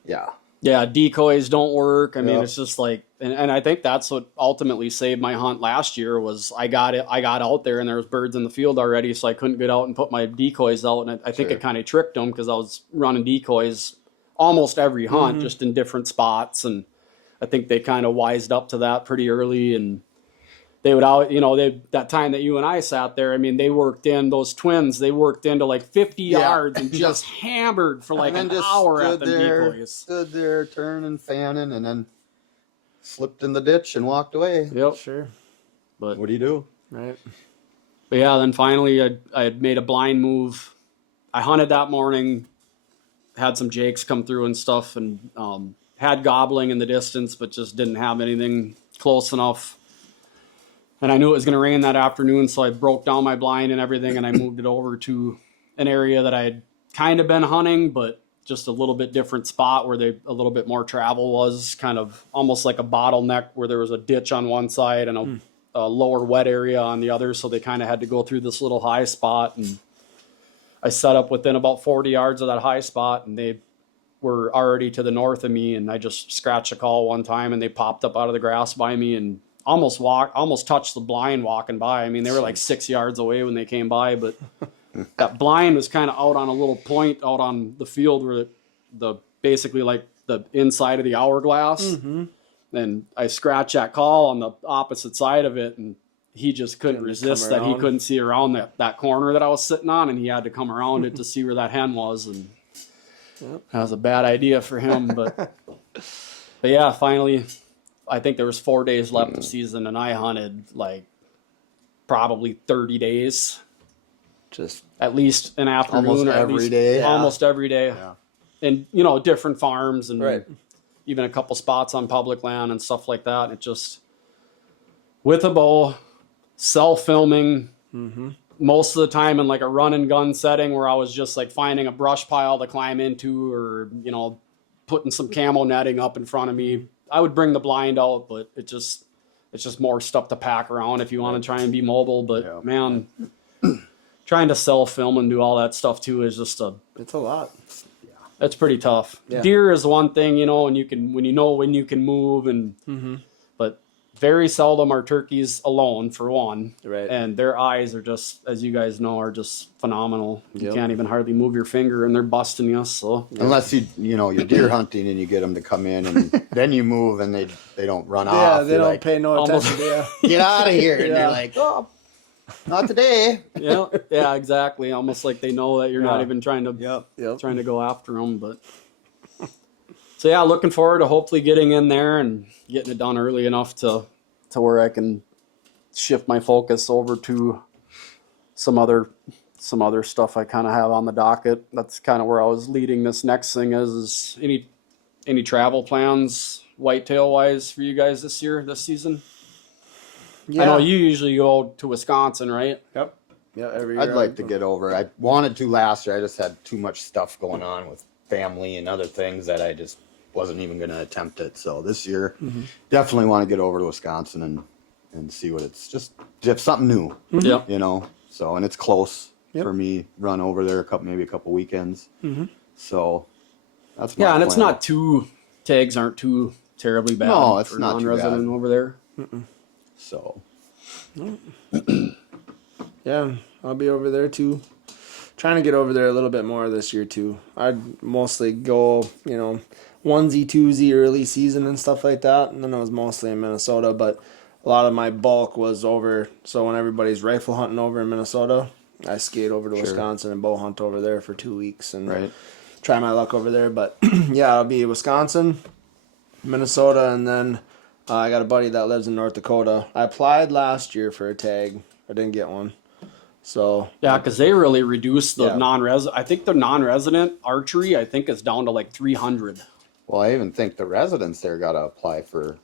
yeah, Yeah, decoys don't work. I mean, Yep. it's just like, and I think that's what ultimately saved my hunt last year was I got out there and there was birds in the field already, so I couldn't get out and put my decoys out. And I think Sure. it kind of tricked them because I was running decoys almost every hunt, just in different spots. And I think they kind of wised up to that pretty early. And they would out, that time that you and I sat there, I mean, they worked in those twins. They worked into like 50 Yeah. yards and just hammered for like and an then just hour at the decoys. stood there turning, fanning, and then slipped in the ditch and walked away. Yep. Sure. But What do you do? Right. yeah, then finally I had made a blind move. I hunted that morning, had some jakes come through and stuff, and had gobbling in the distance, but just didn't have anything close enough. And I knew it was going to rain that afternoon, so I broke down my blind and everything, and I moved it over to an area that I had kind of been hunting, but just a little bit different spot where a little bit more travel was, kind of almost like a bottleneck where there was a ditch on one side and a lower wet area on the other, so they kind of had to go through this little high spot. And I set up within about 40 yards of that high spot, and they were already to the north of me, and I just scratched a call one time, and they popped up out of the grass by me and almost touched the blind walking by. I mean, they were like 6 yards away when they came by, but that blind was kind of out on a little point out on the field where the basically like the inside of the hourglass. And I scratched that call on the opposite side of it, and he just couldn't resist that. He around. couldn't see around that corner that I was sitting on, and he had to come around it to see where that hen was. And that was a bad idea for him, but yeah, finally, I think there was 4 days left of season, and I hunted like probably 30 days, Just at least an afternoon, Almost or at every least day. almost every day, Yeah. and different farms and Right. even a couple spots on public land and stuff like that. And it just with a bow, self-filming. Most of the time in like a run and gun setting where I was just like finding a brush pile to climb into, or putting some camo netting up in front of me. I would bring the blind out, but it's just more stuff to pack around if you want to try and be mobile. But Yeah. man, trying to self-film and do all that stuff too is just it's a lot. that's pretty tough. Yeah. Deer is one thing, and when you can move, and but very seldom are turkeys alone, for one. Right. And their eyes are just, as you guys know, are just phenomenal. You Yep. can't even hardly move your finger, and they're busting you. So Unless you're deer hunting and you get them to come in and then you move and they don't run Yeah, off. they You're don't like, pay no almost- attention to you. get out of here. And Yeah. you're like, oh, not today. yeah, exactly. Almost like they know that you're not Yeah. even trying to Yep. trying to go after them. But so yeah, looking forward to hopefully getting in there and getting it done early enough to where I can shift my focus over to some other stuff I kind of have on the docket. That's kind of where I was leading this next thing is any travel plans whitetail wise for you guys this season? Yeah. I know you usually go to Wisconsin, right? Yep. Yeah. Every year. I'd like to get over. I wanted to last year. I just had too much stuff going on with family and other things that I just wasn't even going to attempt it. So this year, definitely want to get over to Wisconsin and see what it's just something new. Yeah. You know, so, and it's close Yep. for me. Run over there maybe a couple weekends. So that's my Yeah, and it's plan. not tags aren't too terribly bad. No, it's for not too non-resident bad. over there. So Yeah, I'll be over there too. Trying to get over there a little bit more this year too. I'd mostly go, onesie, twosie, early season and stuff like that. And then I was mostly in Minnesota, but a lot of my bulk was over. So when everybody's rifle hunting over in Minnesota, I skate over to Wisconsin and bow hunt over there for 2 weeks and try my luck over there. But yeah, I'll be Wisconsin, Minnesota, and then I got a buddy that lives in North Dakota. I applied last year for a tag. I didn't get one. So Yeah, because they really reduced the Yeah. non-resident. I think the non-resident archery, I think, is down to like 300. well, I even think the residents there got to apply for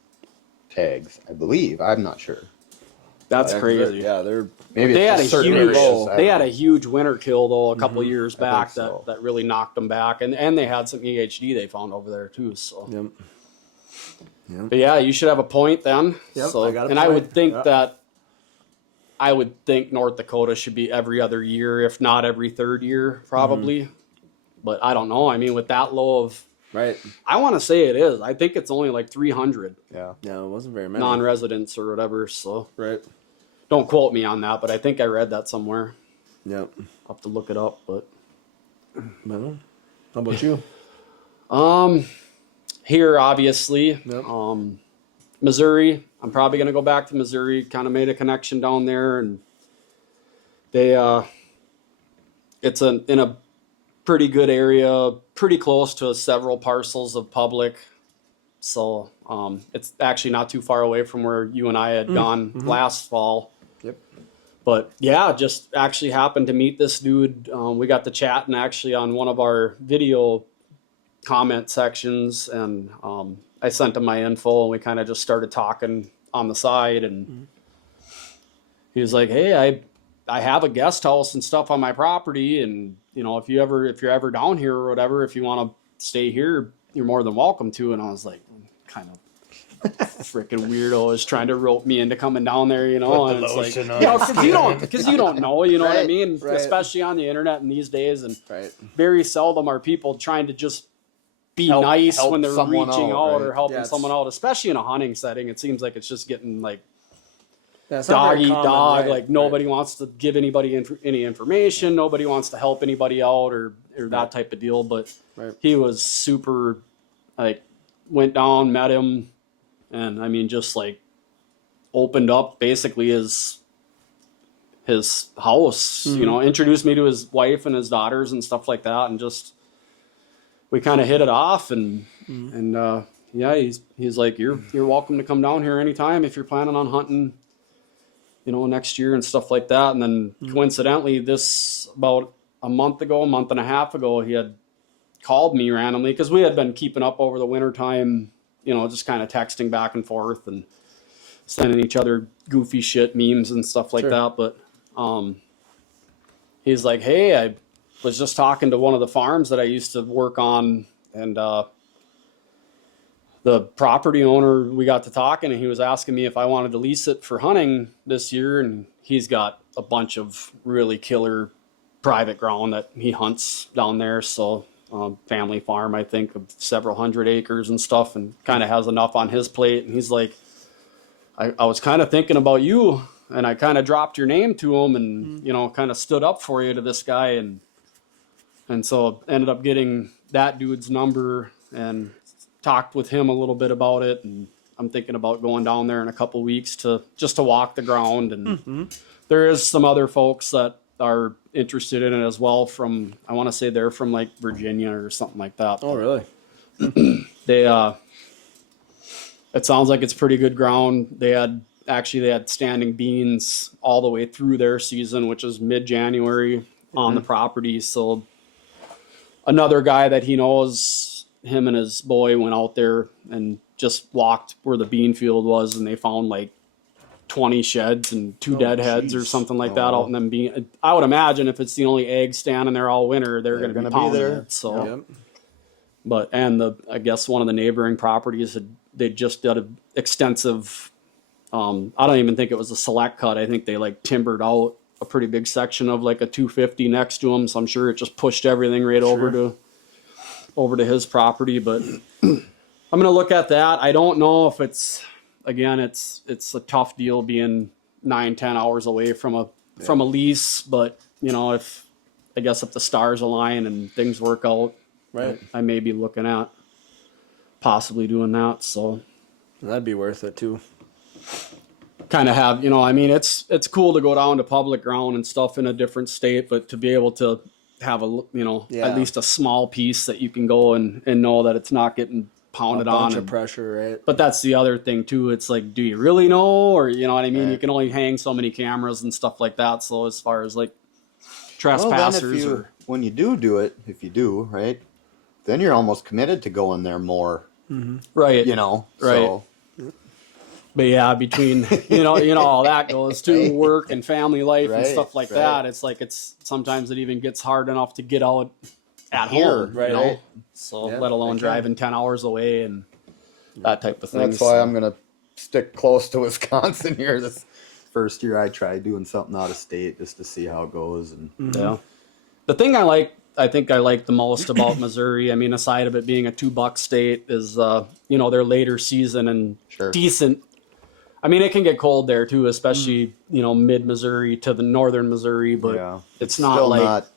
tags. I believe. I'm not sure. That's Yeah, crazy. they're Maybe They it's had a just certain huge, areas. I they don't had know. a huge winter kill though a couple years back so. that really knocked them back, and they had some EHD they found over there too. So, Yep. but yeah, you should have a point then. Yep, So, I got a and I point. would think Yep. that I would think North Dakota should be every other year, if not every third year, probably. But I don't know. I mean, with that low of, right. I want to say it is. I think it's only like 300 Yeah. Yeah, it wasn't very many. non-residents or whatever. So Right. don't quote me on that, but I think I read that somewhere. Yep. I'll have to look it up, but. Well, how about you? Here, obviously, Yep. Missouri. I'm probably going to go back to Missouri. Kind of made a connection down there, and they, it's in a pretty good area, pretty close to several parcels of public. So, it's actually not too far away from where you and I had gone last fall. Yep. But yeah, just actually happened to meet this dude. We got to chatting actually on one of our video comment sections, and I sent him my info, and we kind of just started talking on the side, and he was like, "Hey, I have a guest house and stuff on my property, and if you're ever down here or whatever, if you want to stay here, you're more than welcome to." And I was like, kind of freaking weirdo is trying to rope me into coming down there, and it's like, because you don't know, what I Right, mean, right. especially on the internet in these days, and Right. very seldom are people trying to just be Help nice when they're someone reaching out, out right? or helping Yeah, it's- someone out, especially in a hunting setting. It seems like it's just getting like Yeah, it's not dog very eat common, dog. right, Like nobody wants to give anybody any information. Nobody wants to help anybody out or that type of deal. But Right. he was super, like, went down, met him, and I mean, just like opened up basically his house, introduced me to his wife and his daughters and stuff like that, and just we kind of hit it off, and yeah, he's like, you're welcome to come down here anytime if you're planning on hunting, next year and stuff like that. And then coincidentally, this about a month and a half ago, he had called me randomly because we had been keeping up over the winter time, just kind of texting back and forth and sending each other goofy shit memes and stuff like Sure. that. But he's like, "Hey, I was just talking to one of the farms that I used to work on, and the property owner, we got to talking, and he was asking me if I wanted to lease it for hunting this year, and he's got a bunch of really killer private ground that he hunts down there, so family farm, I think, of several hundred acres and stuff, and kind of has enough on his plate." And he's like, I was kind of thinking about you, and I kind of dropped your name to him, and kind of stood up for you to this guy, and so ended up getting that dude's number and talked with him a little bit about it. And I'm thinking about going down there in a couple weeks to walk the ground. And there is some other folks that are interested in it as well. I want to say they're from like Virginia or something like that. Oh, really? They it sounds like it's pretty good ground. They had standing beans all the way through their season, which is mid-January on the property. So another guy that he knows, him and his boy went out there and just walked where the bean field was, and they found like 20 sheds and two dead heads or something like that out in them bean. I would imagine if it's the only egg standing there all winter, they're going to be pounding there. it. So. Yep. But I guess one of the neighboring properties they just did an extensive I don't even think it was a select cut. I think they like timbered out a pretty big section of like a 250 next to him. So I'm sure it just pushed everything right over to his property. But I'm going to look at that. I don't know if it's a tough deal being 9-10 hours away from a lease, but if the stars align and things work out, Right. I may be looking at possibly doing that. So That'd be worth it too. kind of have, it's cool to go down to public ground and stuff in a different state, but to be able to have at least a small piece that you can go and know that it's not getting pounded on. A bunch of pressure, right? But that's the other thing too. It's like, do you really know? Or, you know what I mean? Right. You can only hang so many cameras and stuff like that. So as far as like Well, trespassers then when you do it, if you do, right, then you're almost committed to going there more, right. Right. So, but yeah, between, all that goes to work and family life and Right, stuff like right. that. It's like, sometimes it even gets hard enough to get out at Here, home, right. So Yeah, let alone I driving 10 hours away and that type of thing. That's why I'm going to stick close to Wisconsin here. This first year I tried doing something out of state just to see how it goes. And Yeah. The thing I think I like the most about Missouri, I mean, aside of it being a $2 state, is, their later season and Sure. decent. I mean, it can get cold there too, especially, mid-Missouri to the northern Missouri, but yeah, it's still not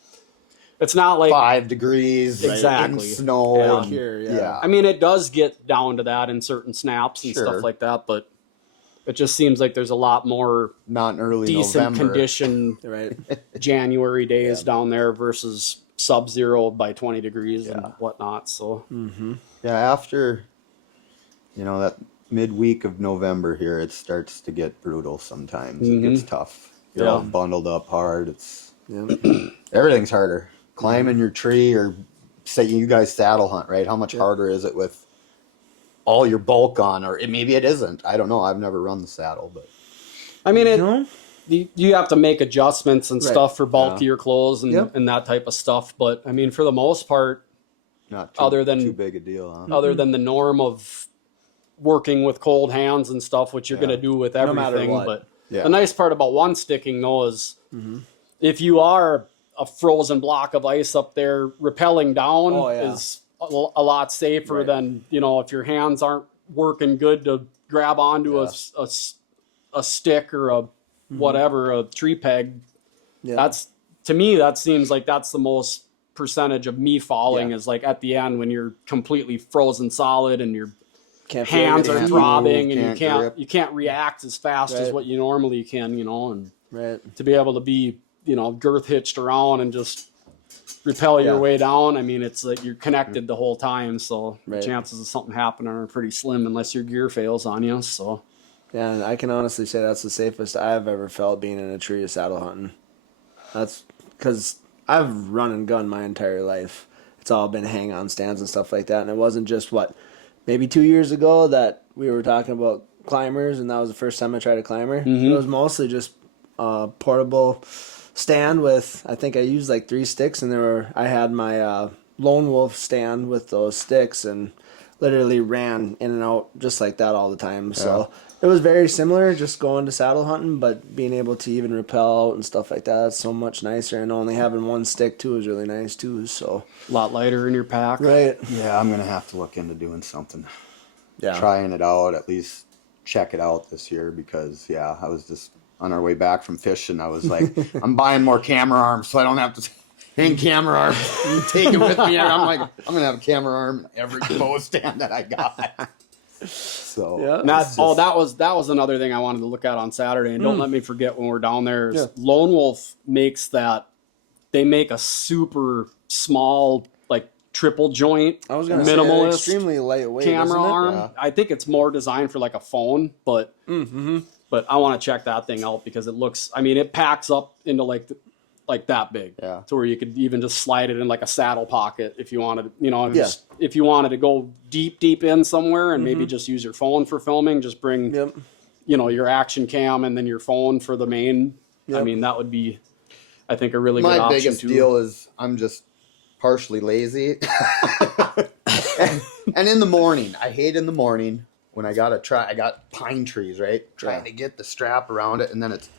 it's not like 5 degrees Exactly. in snow. Yeah. And, Here, yeah. I mean, it does get down to that in certain snaps and Sure. stuff like that, but it just seems like there's a lot more not in early decent November. condition Right. January days down there versus sub-zero by 20 degrees and Yeah. whatnot. So Yeah, after that midweek of November here, it starts to get brutal sometimes. It gets tough. You're all bundled up hard. It's everything's harder. Climbing your tree, or say you guys saddle hunt, right? How much harder is it with all your bulk on? Or maybe it isn't. I don't know. I've never run the saddle, but I mean, you have to make adjustments and Right. stuff for bulkier clothes and, Yep. and that type of stuff. But I mean, for the most part, not Other than- too big a deal, huh? other than the norm of working with cold hands and stuff, which you're going to do with No matter everything. what. But Yeah. the nice part about one sticking though is if you are a frozen block of ice up there, rappelling down is a lot safer Right. than, if your hands aren't working good to grab onto a stick or a whatever, a tree peg. Yeah. To me, that seems like that's the most percentage of me falling is like at the end when you're completely frozen solid and your Can't feel hands your are feet. throbbing and can't you grip. can't react as fast as Right. what you normally can, and Right. to be able to be, girth hitched around and just rappel your Yeah. way down. I mean, it's like you're connected the whole time. So Right. the chances of something happening are pretty slim unless your gear fails on you. So Yeah, and I can honestly say that's the safest I've ever felt being in a tree saddle hunting. That's because I've run and gun my entire life. It's all been hang on stands and stuff like that. And it wasn't just maybe 2 years ago that we were talking about climbers, and that was the first time I tried a climber. It was mostly just a portable stand with, I think I used like 3 sticks, and I had my lone wolf stand with those sticks and literally ran in and out just like that all the time. So it was very similar, just going to saddle hunting, but being able to even rappel out and stuff like that, it's so much nicer. And only having one stick too is really nice too. So a lot lighter in your pack. right, Yeah, I'm going to have to look into doing something. yeah, Trying it out, at least check it out this year, because I was just on our way back from fishing. I was like, I'm buying more camera arms so I don't have to hang camera arms and take it with me. I'm like, I'm gonna have a camera arm in every bow stand that I got. So Yeah. That was another thing I wanted to look at on Saturday, and don't let me forget when we're down there. Is Yeah. Lone Wolf makes they make a super small, like triple joint, I was gonna say minimalist extremely lightweight camera isn't it? arm. Yeah. I think it's more designed for like a phone, but I want to check that thing out because it looks. I mean, it packs up into like that big, Yeah. to where you could even just slide it in like a saddle pocket if you wanted. Yeah. If you wanted to go deep in somewhere and maybe just use your phone for filming, just bring Yep. your action cam and then your phone for the main. I Yep. mean, that would be, I think, a really good my option biggest too. deal is I'm just partially lazy. and in the morning, I hate in the morning when I got pine trees, right? Trying to get the strap around it, and then it's,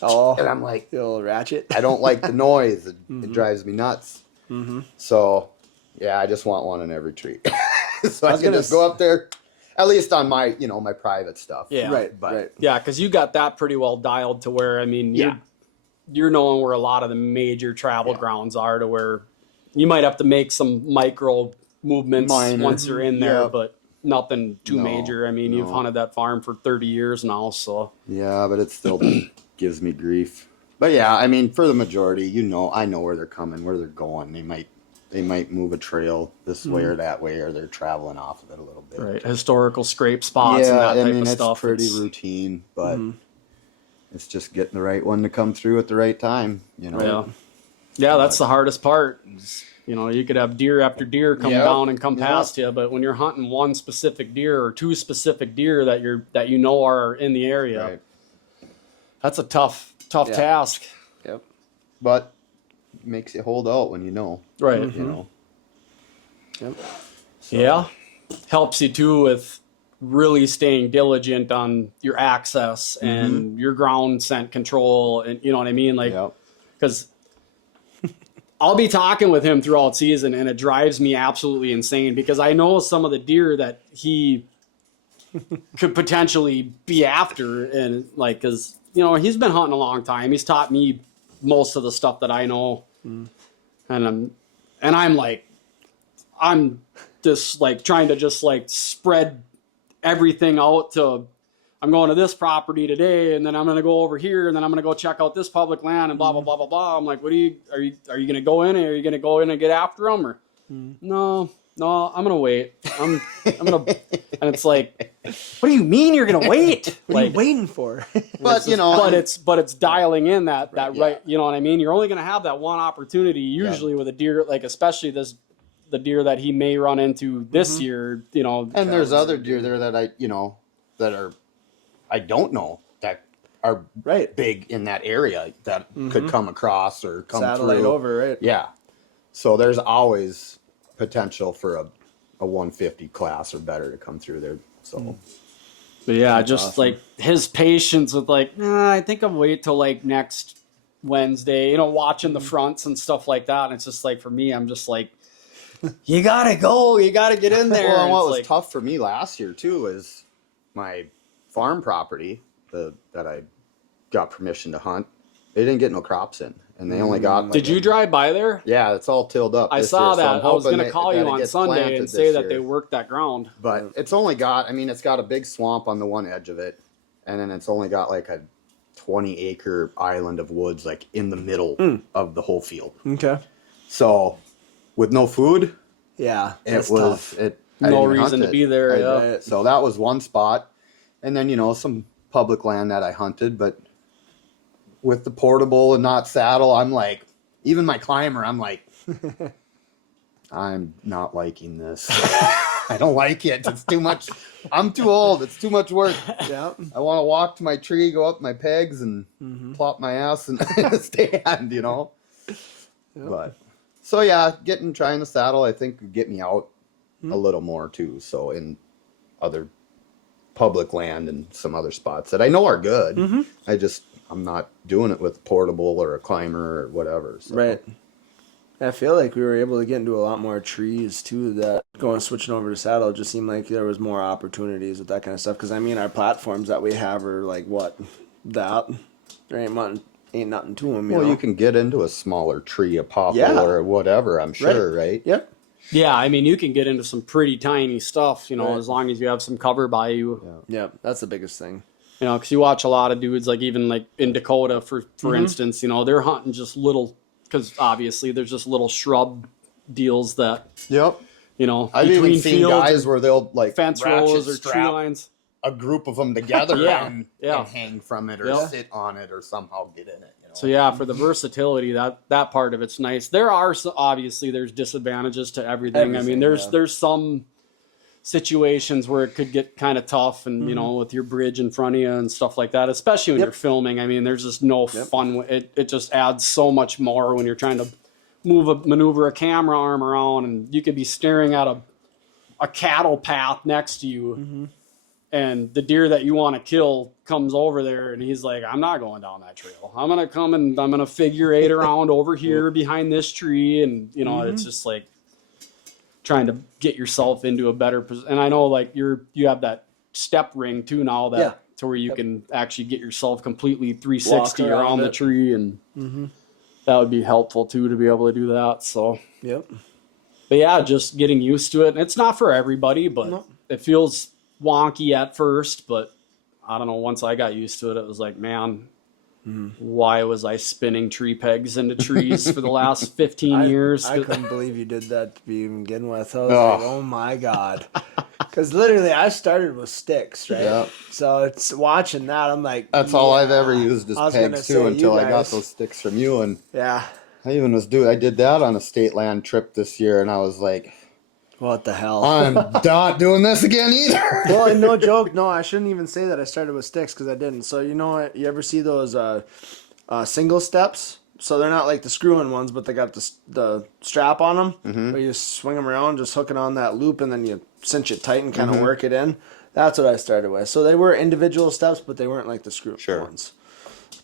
and I'm like, the little ratchet. I don't like the noise. It drives me nuts. So, yeah, I just want one in every tree, so I can just go up there, at least on my, my private stuff. Yeah. Right. Yeah, because you got that pretty well dialed to where, I mean, you're knowing where a lot of the major travel grounds are, to where you might have to make some micro movements once you're in there, but nothing too major. I mean, you've hunted that farm for 30 years now, so. Yeah, but it still gives me grief. But yeah, I mean, for the majority, I know where they're coming, where they're going. They might move a trail this way or that way, or they're traveling off of it a little bit. Right, historical scrape spots and that type of stuff. It's pretty routine, but it's just getting the right one to come through at the right time, Yeah, that's the hardest part. You could have deer after deer come down and come past you, but when you're hunting one specific deer or two specific deer that are in the area, that's a tough task. Yep. But it makes you hold out when you know. Right. Yep. So. Yeah. Helps you too with really staying diligent on your access and your ground scent control, and you know what I mean? Like, because I'll be talking with him throughout season, and it drives me absolutely insane because I know some of the deer that he could potentially be after, and like, because he's been hunting a long time. He's taught me most of the stuff that I know, and I'm just like trying to just like spread everything out to. I'm going to this property today, and then I'm going to go over here, and then I'm going to go check out this public land, and blah blah blah blah blah. I'm like, are you going to go in, or are you going to go in and get after them, or no, I'm going to wait. I'm going to, and it's like, what do you mean you're going to wait? What are you waiting for? But it's dialing in that right. You know what I mean? You're only going to have that one opportunity usually with a deer, like especially the deer that he may run into this year. And there's other deer there that that are. I don't know that are big in that area that could come across or come satellite through. Over, right? Yeah. So there's always potential for a 150 class or better to come through there. So. But yeah, that's just awesome. Like his patience with like, I think I'll wait till like next Wednesday, watching the fronts and stuff like that. And it's just like, for me, I'm just like, you gotta go, you gotta get in there. Well, and what was tough for me last year too is my farm property that I got permission to hunt. They didn't get no crops in, and they only got. Did you drive by there? Yeah, it's all tilled up. I saw that. I was going to call you on Sunday and say that they worked that ground. But it's only got. I mean, it's got a big swamp on the one edge of it, and then it's only got like a 20-acre island of woods, like in the middle of the whole field. Okay. So, with no food. Yeah, it was tough. No reason to be there. So that was one spot. And then, some public land that I hunted, but with the portable and not saddle, I'm like, even my climber, I'm like, I'm not liking this. I don't like it. It's too much. I'm too old. It's too much work. Yeah. I want to walk to my tree, go up my pegs and plop my ass and stand, Yep. But so yeah, trying the saddle, I think would get me out a little more too. So in other public land and some other spots that I know are good. I'm not doing it with portable or a climber or whatever. So. Right. I feel like we were able to get into a lot more trees too. That switching over to saddle just seemed like there was more opportunities with that kind of stuff. Because I mean, our platforms that we have are like there ain't nothing to them. You can get into a smaller tree, a poplar or whatever. I'm sure, right? Yep. Yeah, I mean, you can get into some pretty tiny stuff, as long as you have some cover by you. Yeah, that's the biggest thing. Because you watch a lot of dudes, like even like in Dakota, for instance, they're hunting just little, because obviously there's just little shrub deals that, I've even seen guys where they'll like fence rows or tree lines. A group of them together and hang from it or sit on it or somehow get in it. So yeah, for the versatility, that part of it's nice. There are obviously there's disadvantages to everything. I mean, there's some situations where it could get kind of tough, and with your bridge in front of you and stuff like that, especially when you're filming. I mean, there's just no fun. It just adds so much more when you're trying to maneuver a camera arm around, and you could be staring at a a cattle path next to you, and the deer that you want to kill comes over there, and he's like, I'm not going down that trail. I'm gonna come and I'm gonna figure 8 around over here behind this tree, and you know, it's just like trying to get yourself into a better position. And I know like you have that step ring too now that to where you can actually get yourself completely 360 around the tree, and that would be helpful too to be able to do that. So but yeah, just getting used to it. And it's not for everybody, but it feels wonky at first, but I don't know, once I got used to it, it was like, man, why was I spinning tree pegs into trees for the last 15 years? I couldn't believe you did that to begin with. I was like, oh my God. Because literally I started with sticks, right? Yeah. So it's watching that, I'm like, That's all I've ever used is pegs too, until I got those sticks from you. And yeah, I did that on a state land trip this year, and I was like, what the hell? I'm not doing this again either. Well, no joke. No, I shouldn't even say that I started with sticks because I didn't. So you know what? You ever see those single steps? So they're not like the screw-in ones, but they got the strap on them. Where you swing them around, just hook it on that loop, and then you cinch it tight and kind of work it in. That's what I started with. So they were individual steps, but they weren't like the screw-in ones.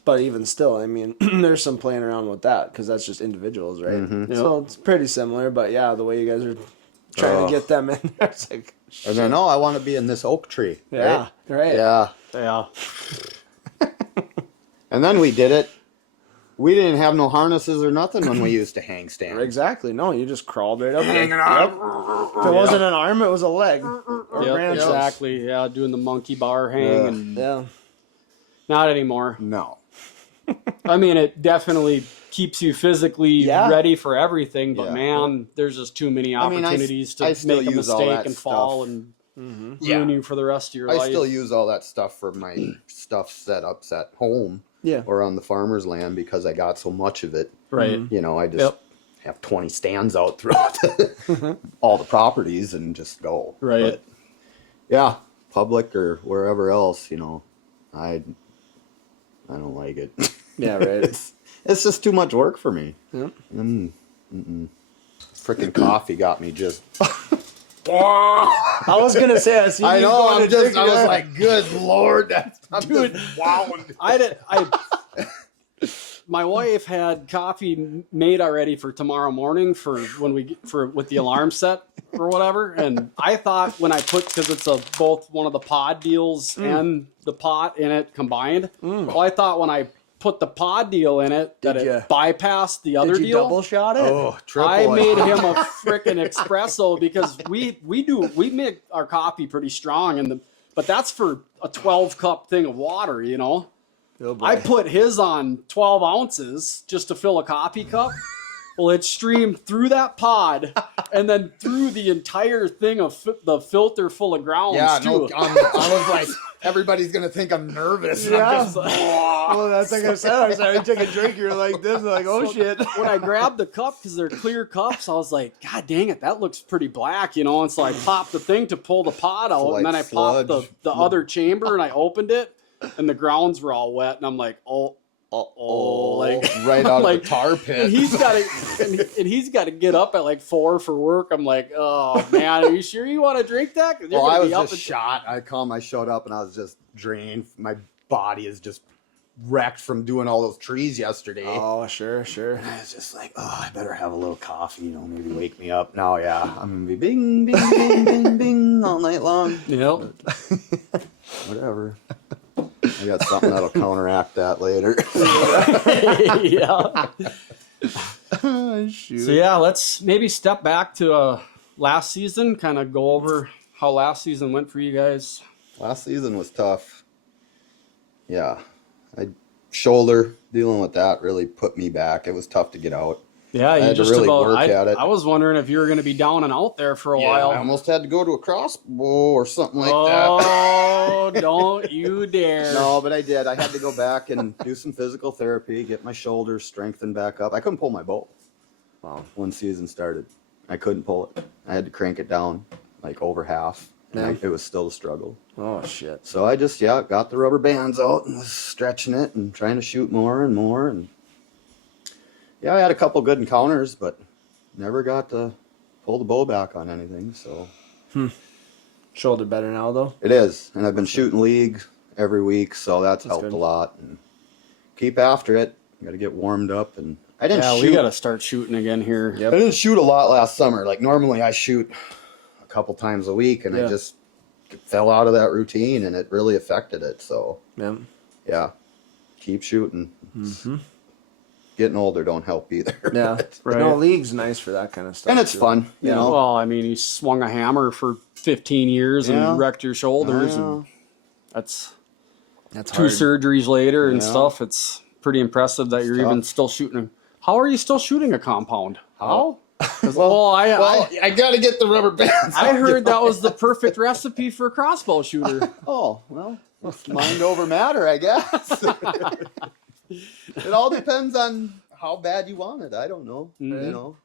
But even still, I mean, there's some playing around with that because that's just individuals, right? So it's pretty similar. But yeah, the way you guys are trying to get them in there, it's like, shit. And then, I want to be in this oak tree. Yeah, right. Yeah. And then we did it. We didn't have no harnesses or nothing when we used to hang stand. Exactly. No, you just crawled right up. Hanging up. If it wasn't an arm, it was a leg. Or branches. Exactly. Yeah, doing the monkey bar hang. And Yeah. not anymore. No. I mean, it definitely keeps you physically ready for everything, but man, there's just too many opportunities to make a mistake and fall and ruin you for the rest of your life. I still use all that stuff for my stuff setups at home or on the farmer's land because I got so much of it. Right. You know, I just have 20 stands out throughout all the properties and just go. Right. But, yeah, public or wherever else, you know, I don't like it. Yeah, right. It's just too much work for me. Yeah. Freaking coffee got me just. I was gonna say, I know. I was like, good Lord, Dude, wow. My wife had coffee made already for tomorrow morning with the alarm set or whatever, and I thought when I because it's both one of the pod deals and the pot in it combined. Well, I thought when I put the pod deal in it that it bypassed the other Did you deal. double shot it? Oh, triple. I made him a freaking espresso because we make our coffee pretty strong but that's for a 12 cup thing of water, you know. Oh, I put his on 12 ounces just to fill a coffee cup. Well, it streamed through that pod and then through the entire thing of the filter full of grounds. Yeah, too. no, I was like, everybody's gonna think I'm nervous. And I'm just, well, that's like I said. I started to take a drink. You're like this, like, oh shit. When I grabbed the cup because they're clear cups, I was like, God dang it, that looks pretty black, you know. And so I popped the thing to pull the pod out, like and then I popped the other chamber and I opened it, and the grounds were all wet, and I'm like, like right out like, of the tar pit. And he's got to get up at like 4 for work. I'm like, oh man, are you sure you want to drink that? Well, I was just shot. I showed up and I was just drained. My body is just wrecked from doing all those trees yesterday. Oh, sure. And I was just like, I better have a little coffee, you know, maybe wake me up. Now, I'm gonna be bing, bing, bing, bing, bing all night long. Yep. Whatever. I got something that'll counteract that later. Yeah. Oh, shoot. So yeah, let's maybe step back to last season, kind of go over how last season went for you guys. Last season was tough. Yeah. Shoulder, dealing with that really put me back. It was tough to get out. Yeah, I had to really work at it. I was wondering if you were going to be down and out there for a while. I almost had to go to a crossbow or something like that. Oh, don't you dare. No, but I did. I had to go back and do some physical therapy, get my shoulders strengthened back up. I couldn't pull my bow. Wow. When season started. I couldn't pull it. I had to crank it down like over half. And it was still a struggle. Oh, shit. So I just, got the rubber bands out and was stretching it and trying to shoot more and more. And I had a couple good encounters, but never got to pull the bow back on anything. So Shoulder better now though. It is, and I've been shooting league every week, so that's helped good. a lot. And keep after it. Got to get warmed up, and I didn't Yeah, shoot. we got to start shooting again here. Yep. I didn't shoot a lot last summer. Like normally, I shoot a couple times a week, and I just fell out of that routine, and it really affected it. So Yeah. yeah, keep shooting. Getting older don't help either. Yeah. Right. No, league's nice for that kind of stuff. And it's too. fun, you know. Well, I mean, you swung a hammer for 15 years Yeah. and wrecked your shoulders. Yeah. And that's That's two hard. surgeries later and Yeah. stuff. It's pretty impressive that you're tough. even still shooting. How are you still shooting a compound? How? Well, I I got to get the rubber bands. I heard that was the perfect recipe for a crossbow shooter. Oh, well, it's mind over matter, I guess. It all depends on how bad you want it. I don't know. You know.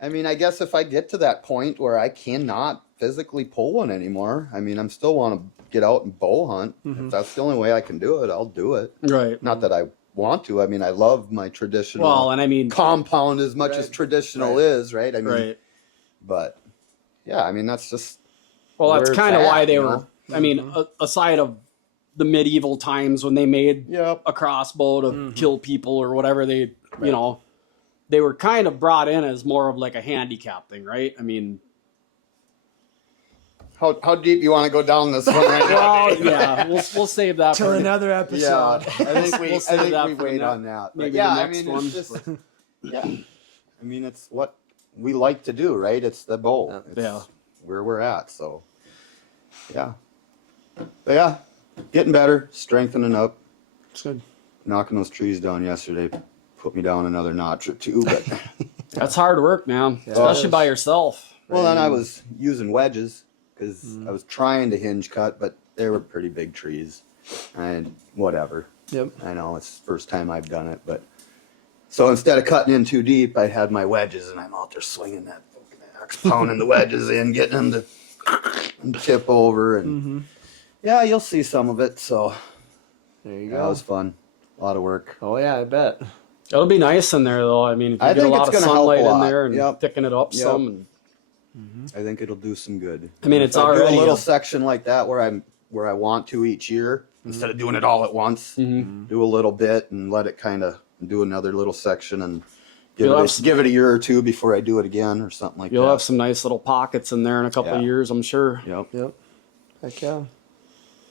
I mean, I guess if I get to that point where I cannot physically pull one anymore, I mean, I'm still want to get out and bow hunt. If that's the only way I can do it, I'll do it. Right. Not that I want to. I mean, I love my traditional Well, and I mean, compound as much as traditional is, right? I mean, right. but yeah, I mean, that's just Well, that's where it's kind of at, why they you were. know? I mean, aside of the medieval times when they made Yep. a crossbow to kill people or whatever, they, you know, they were kind of brought in as more of like a handicap thing, right? I mean, How deep you want to go down this one right now? well, yeah, we'll save that Till for another Yeah, episode. I think we, We'll save that I think for we wait the on that. But maybe yeah, the I next mean, one. it's just, yeah. I mean, it's what we like to do, right? It's the bow. It's Yeah. where we're at. So, yeah. But yeah, getting better, strengthening up, It's good. knocking those trees down yesterday. Put me down another notch or two, but That's hard work, man, especially by yourself. well, then I was using wedges because I was trying to hinge cut, but they were pretty big trees, and whatever. Yep. I know it's the first time I've done it, but so instead of cutting in too deep, I had my wedges, and I'm out there swinging that fucking axe, pounding the wedges in, getting them to tip over, and yeah, you'll see some of it. So There you that go. was fun, a lot of work. Oh yeah, I bet. It'll be nice in there, though. I mean, if you I get a think lot it's of gonna help a sunlight in lot. there and Yep. thicken it up Yep. some. And, I think it'll do some good. I mean, it's If I do already a little a- section like that where I want to each year instead of doing it all at once. Do a little bit and let it kind of do another little section and You'll have give it a year or two before I do it again or something like You'll that. have some nice little pockets in there in a couple of Yeah. years, I'm sure. Yep. Yep. Heck yeah.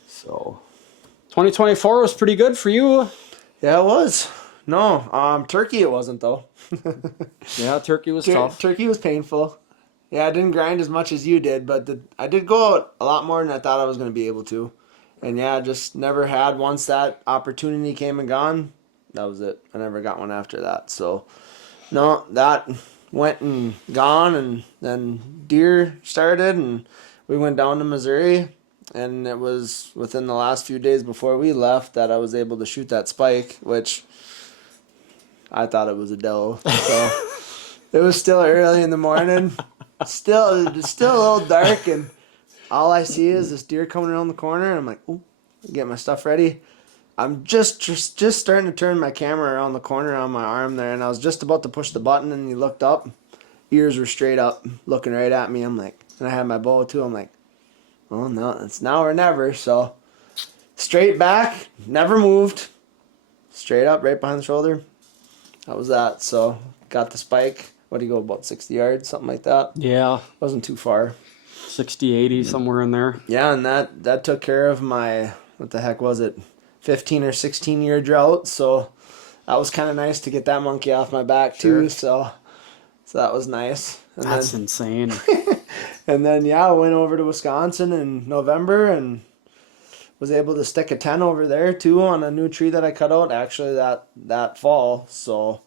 So 2024 was pretty good for you. Yeah, it was. No, turkey it wasn't though. Yeah, turkey was tough. Turkey was painful. Yeah, I didn't grind as much as you did, but I did go out a lot more than I thought I was going to be able to. And yeah, just never had, once that opportunity came and gone, that was it. I never got one after that. So, no, that went and gone, and then deer started, and we went down to Missouri. And it was within the last few days before we left that I was able to shoot that spike, which I thought it was a doe. So it was still early in the morning. It's still a little dark, and all I see is this deer coming around the corner. And I'm like, ooh, get my stuff ready. I'm just starting to turn my camera around the corner on my arm there, and I was just about to push the button, and he looked up. Ears were straight up, looking right at me. I'm like, and I had my bow too. I'm like, well, no, it's now or never. So straight back, never moved. Straight up, right behind the shoulder. That was that. So got the spike. What do you go, about 60 yards, something like that? Yeah, Wasn't too far. 60, 80, somewhere in there. Yeah, and that took care of my, what the heck was it, 15 or 16 year drought. So that was kind of nice to get that monkey off my back too. So that was nice. And That's insane. then yeah, I went over to Wisconsin in November and was able to stick a 10 over there too on a new tree that I cut out actually that fall. So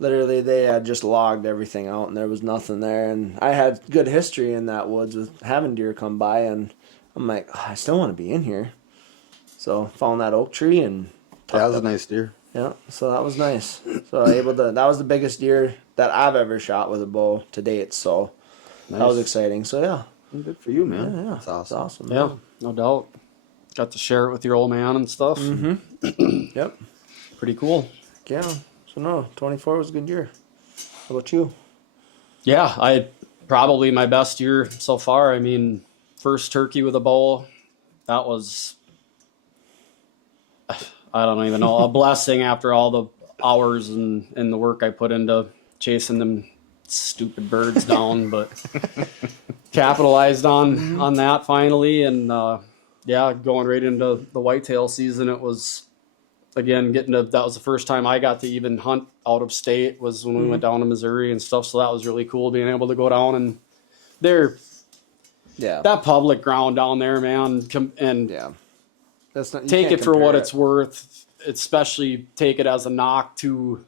literally they had just logged everything out and there was nothing there, and I had good history in that woods with having deer come by, and I'm like, I still want to be in here. So found that oak tree and that was a nice deer. yeah, so that was nice. So that was the biggest deer that I've ever shot with a bow to date. So that was exciting. So yeah, Good for you, man. yeah, That's awesome. It's awesome. Yeah, no doubt. Got to share it with your old man and stuff. Yep. Pretty cool. Yeah. So no, 24 was a good year. How about you? Yeah, I probably my best year so far. I mean, first turkey with a bow, that was, I don't even know, a blessing after all the hours and the work I put into chasing them stupid birds down, but capitalized on that finally. And yeah, going right into the whitetail season, it was, again, that was the first time I got to even hunt out of state, was when we went down to Missouri and stuff. So that was really cool, being able to go down and that public ground down there, man. And that's not, take it for what it's worth, especially take it as a knock to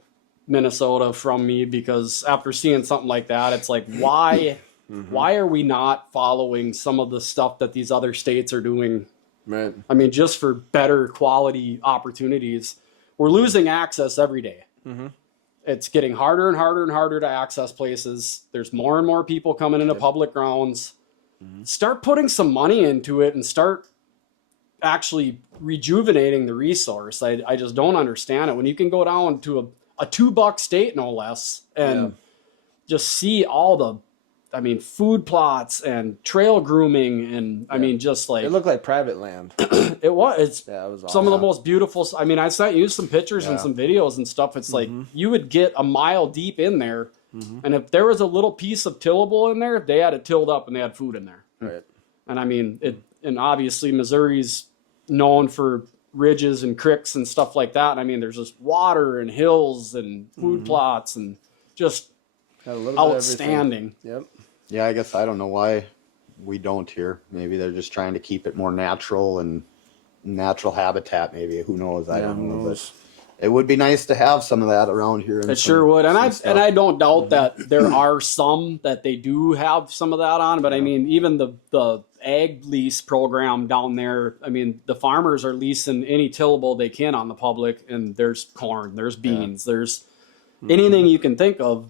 Minnesota from me, because after seeing something like that, it's like, why are we not following some of the stuff that these other states are doing? Right. I mean, just for better quality opportunities. We're losing access every day. It's getting harder and harder and harder to access places. There's more and more people coming into public grounds. Start putting some money into it and start actually rejuvenating the resource. I just don't understand it. When you can go down to a $2 state, no less, and just see all the, I mean, food plots and trail grooming, and I mean, just like, it looked like private land. it was. It's it was some of the most beautiful. I mean, I sent you some pictures and some videos and stuff. It's like you would get a mile deep in there, and if there was a little piece of tillable in there, they had it tilled up and they had food in there. Right. And I mean, and obviously Missouri's known for ridges and creeks and stuff like that. And I mean, there's just water and hills and food plots and just outstanding. Yep. Yeah, I guess I don't know why we don't here. Maybe they're just trying to keep it more natural and natural habitat. Maybe, who knows? I don't know. But it would be nice to have some of that around here. It sure would, and I don't doubt that there are some that they do have some of that on. But I mean, even the ag lease program down there, I mean, the farmers are leasing any tillable they can on the public, and there's corn, there's beans, there's anything you can think of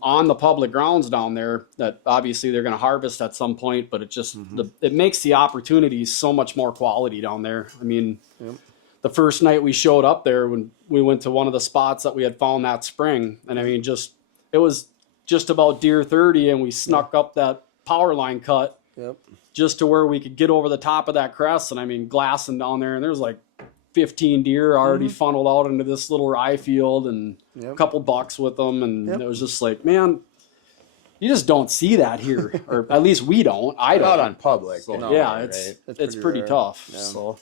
on the public grounds down there that obviously they're going to harvest at some point. But it just it makes the opportunities so much more quality down there. I mean, the first night we showed up there, when we went to one of the spots that we had found that spring, and I mean, it was just about deer 30, and we snuck up that power line cut just to where we could get over the top of that crest. And I mean, glassing down there, and there's like 15 deer already funneled out into this little rye field, and a couple bucks with them. And it was just like, man, you just don't see that here, or at least we don't. I don't. Not on public. So, no, yeah, right? it's pretty tough. Yeah. So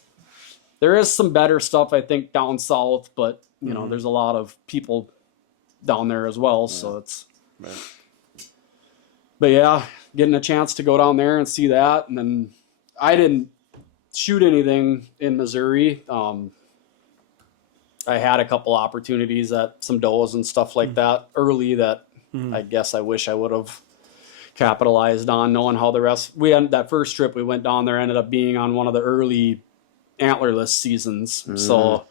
there is some better stuff, I think, down south, but you know, there's a lot of people down there as well. So it's, but yeah, getting a chance to go down there and see that. And then I didn't shoot anything in Missouri. I had a couple opportunities at some does and stuff like that early that I guess I wish I would have capitalized on, knowing how the rest, that first trip we went down there ended up being on one of the early antlerless seasons. So,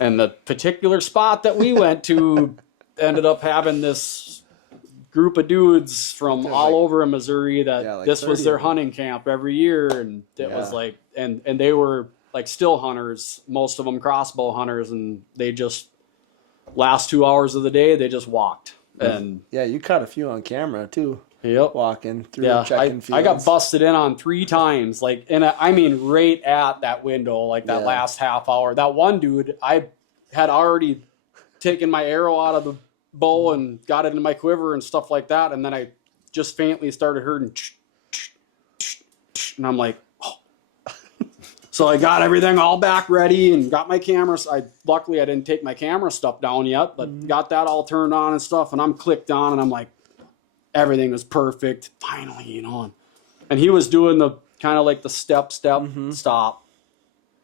and the particular spot that we went to ended up having this group of dudes from all over in Missouri that this was their hunting camp every year. And it was like, and they were like still hunters, most of them crossbow hunters, and they just last 2 hours of the day, they just walked. And you caught a few on camera too. Walking through, checking fields. I got busted in on 3 times, like, and I mean, right at that window, like that last half hour. That one dude, I had already taken my arrow out of the bow and got it in my quiver and stuff like that, and then I just faintly started hearing, and I'm like, oh. So I got everything all back ready and got my cameras. Luckily I didn't take my camera stuff down yet, but got that all turned on and stuff, and I'm clicked on, and I'm like, everything was perfect. Finally, you know, and he was doing the kind of like the step, stop.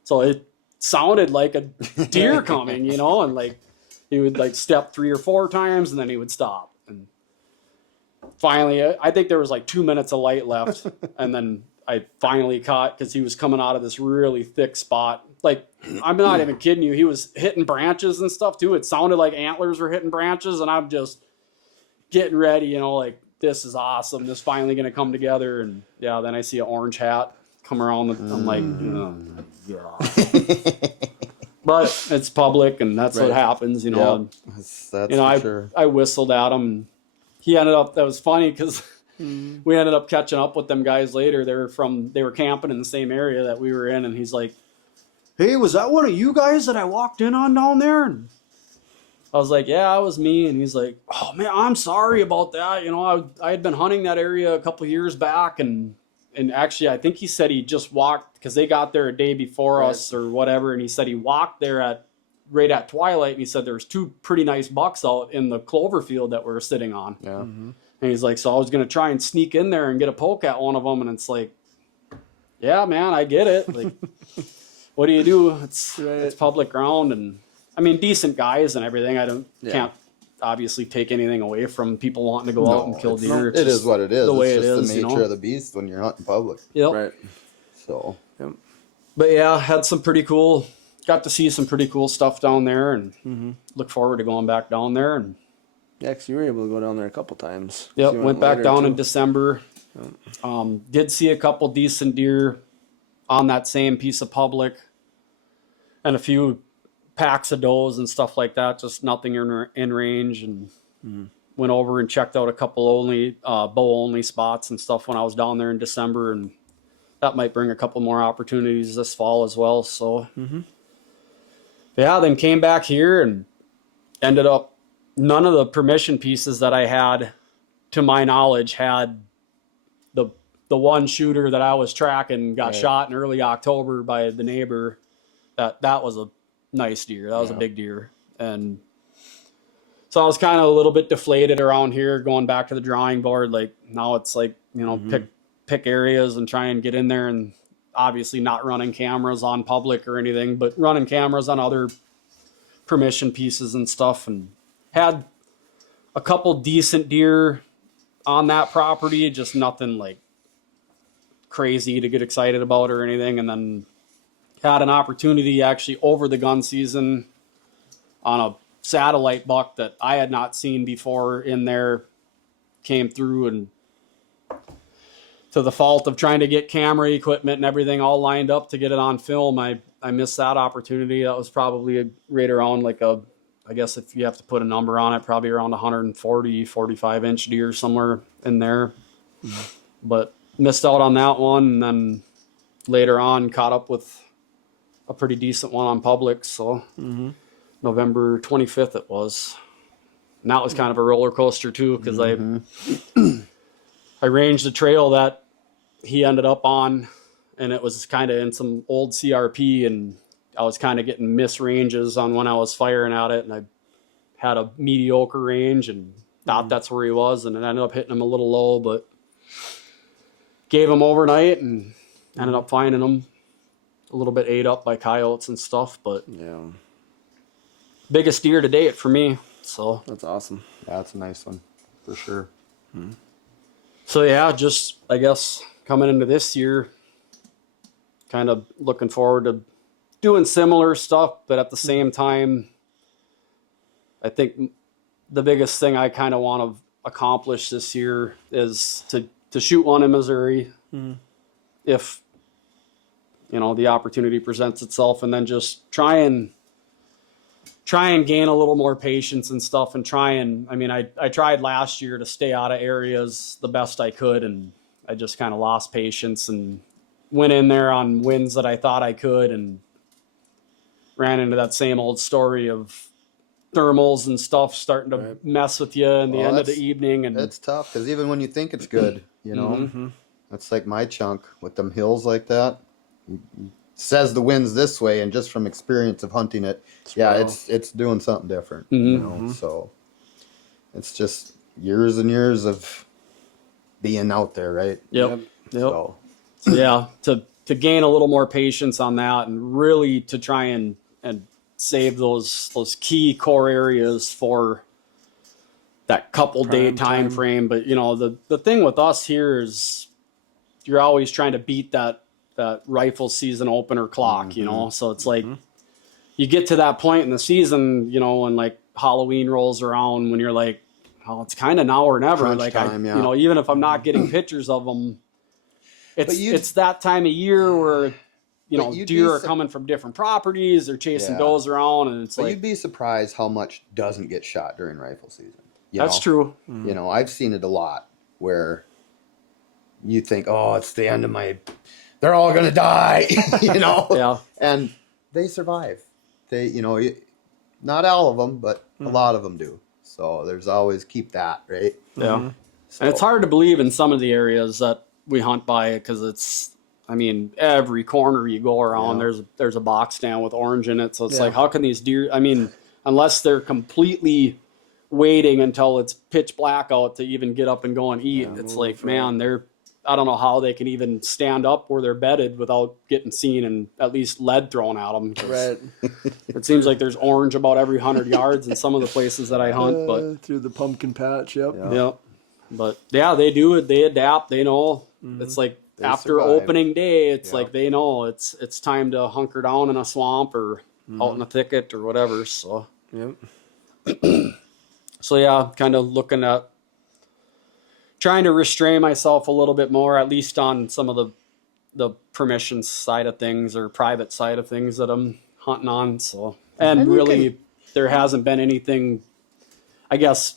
So it sounded like a deer coming, you know, and like he would like step 3 or 4 times and then he would stop. And finally, I think there was like 2 minutes of light left. And then I finally caught, because he was coming out of this really thick spot. Like, I'm not even kidding you. He was hitting branches and stuff too. It sounded like antlers were hitting branches, and I'm just getting ready, you know, like, this is awesome. This is finally going to come together. And yeah, then I see an orange hat come around. I'm like, oh my God. But it's public, and that's what happens, you know. That's you know, for sure. I whistled at him. And he ended up, that was funny because we ended up catching up with them guys later. They were camping in the same area that we were in, and he's like, "Hey, was that one of you guys that I walked in on down there?" And I was like, "Yeah, it was me." And he's like, "Oh man, I'm sorry about that. I had been hunting that area a couple of years back, and actually, I think he said he just walked because they got there a day before us or whatever, and he said he walked there right at twilight, and he said there was 2 pretty nice bucks out in the clover field that we were sitting on." Yeah. Mm-hmm. And he's like, "So I was gonna try and sneak in there and get a poke at one of them," and it's like, "Yeah, man, I get it. Like, what do you do? It's public ground, and I mean, decent guys and everything. Can't obviously take anything away from people wanting to go out and kill deer. It is what it is. The way it's just it is, the nature of the beast when you're hunting public. Yep. Right. So. Yep. But yeah, got to see some pretty cool stuff down there, and look forward to going back down there. And Yeah, 'cause you were able to go down there a couple times. yep, You went back later, down too. in December. Did see a couple decent deer on that same piece of public, and a few packs of does and stuff like that. Just nothing in range, and went over and checked out a couple bow only spots and stuff when I was down there in December, and that might bring a couple more opportunities this fall as well. So yeah, then came back here and ended up none of the permission pieces that I had, to my knowledge, had the one shooter that I was tracking got shot in early October by the neighbor. That was a nice deer. That was a big deer. And so I was kind of a little bit deflated around here, going back to the drawing board. Like, now it's like, pick areas and try and get in there, and obviously not running cameras on public or anything, but running cameras on other permission pieces and stuff. And had a couple decent deer on that property, just nothing like crazy to get excited about or anything. And then had an opportunity actually over the gun season on a satellite buck that I had not seen before in there. Came through, and to the fault of trying to get camera equipment and everything all lined up to get it on film, I missed that opportunity. That was probably right around I guess if you have to put a number on it, probably around 140, 45 inch deer, somewhere in there. But missed out on that one, and then later on caught up with a pretty decent one on public. So November 25th it was. And that was kind of a roller coaster too, because I ranged a trail that he ended up on, and it was kind of in some old CRP, and I was kind of getting miss ranges on when I was firing at it, and I had a mediocre range and thought that's where he was, and it ended up hitting him a little low, but gave him overnight and ended up finding him a little bit ate up by coyotes and stuff. But biggest deer to date for me. So That's awesome. Yeah, that's a nice one for sure. So yeah, just I guess coming into this year, kind of looking forward to doing similar stuff, but at the same time, I think the biggest thing I kind of want to accomplish this year is to shoot one in Missouri, if the opportunity presents itself, and then just try and gain a little more patience and stuff, and I tried last year to stay out of areas the best I could, and I just kind of lost patience and went in there on wins that I thought I could, and ran into that same old story of thermals and stuff starting to mess with you in the end of the evening. And it's tough, because even when you think it's good, that's like my chunk with them hills like that. Says the wind's this way, and just from experience of hunting it, it's doing something different. So it's just years and years of being out there, right? Yep. So yeah, to gain a little more patience on that, and really to try and save those key core areas for that couple day time frame. But the thing with us here is you're always trying to beat that rifle season opener clock, so it's like you get to that point in the season, when like Halloween rolls around, when you're like, oh, it's kind of now or never. Crunch like time, even if I'm not getting pictures of them, it's that time of year where deer are coming from different properties, they're chasing does around, and it's you'd be surprised how much doesn't get shot during rifle season. That's true. I've seen it a lot where you think, oh, it's the end of they're all going to die, Yeah. And they survive. They, not all of them, but a lot of them do. So there's always keep that, right? Yeah. So, And it's hard to believe in some of the areas that we hunt by because it's, I mean, every corner you go around, there's a box stand with orange in it. So it's like, how can these deer, I mean, unless they're completely waiting until it's pitch black out to even get up and go and eat, it's like, man, I don't know how they can even stand up where they're bedded without getting seen and at least lead thrown at them. Right. It seems like there's orange about every 100 yards in some of the places that I hunt, but through the pumpkin patch, yep. yeah. But yeah, they do it. They adapt. They know. It's like They after survive. opening day, it's like they know it's time to hunker down in a swamp or out in a thicket or whatever. So Yep. so yeah, kind of looking at trying to restrain myself a little bit more, at least on some of the permission side of things or private side of things that I'm hunting on. So and really, there hasn't been anything. I guess.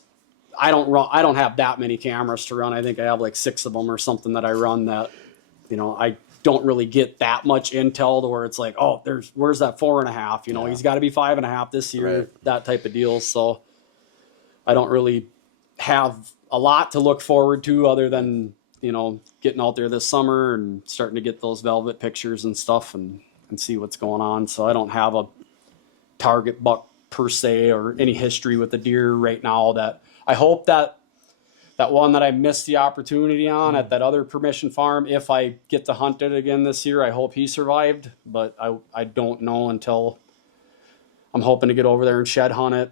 I don't have that many cameras to run. I think I have like 6 of them or something that I run that, I don't really get that much intel to where it's like, oh, where's that 4.5? He's got to be 5.5 this year, Right. that type of deal. So I don't really have a lot to look forward to other than, getting out there this summer and starting to get those velvet pictures and stuff and see what's going on. So I don't have a target buck per se or any history with the deer right now that I hope that one that I missed the opportunity on at that other permission farm, if I get to hunt it again this year, I hope he survived, but I don't know until I'm hoping to get over there and shed hunt it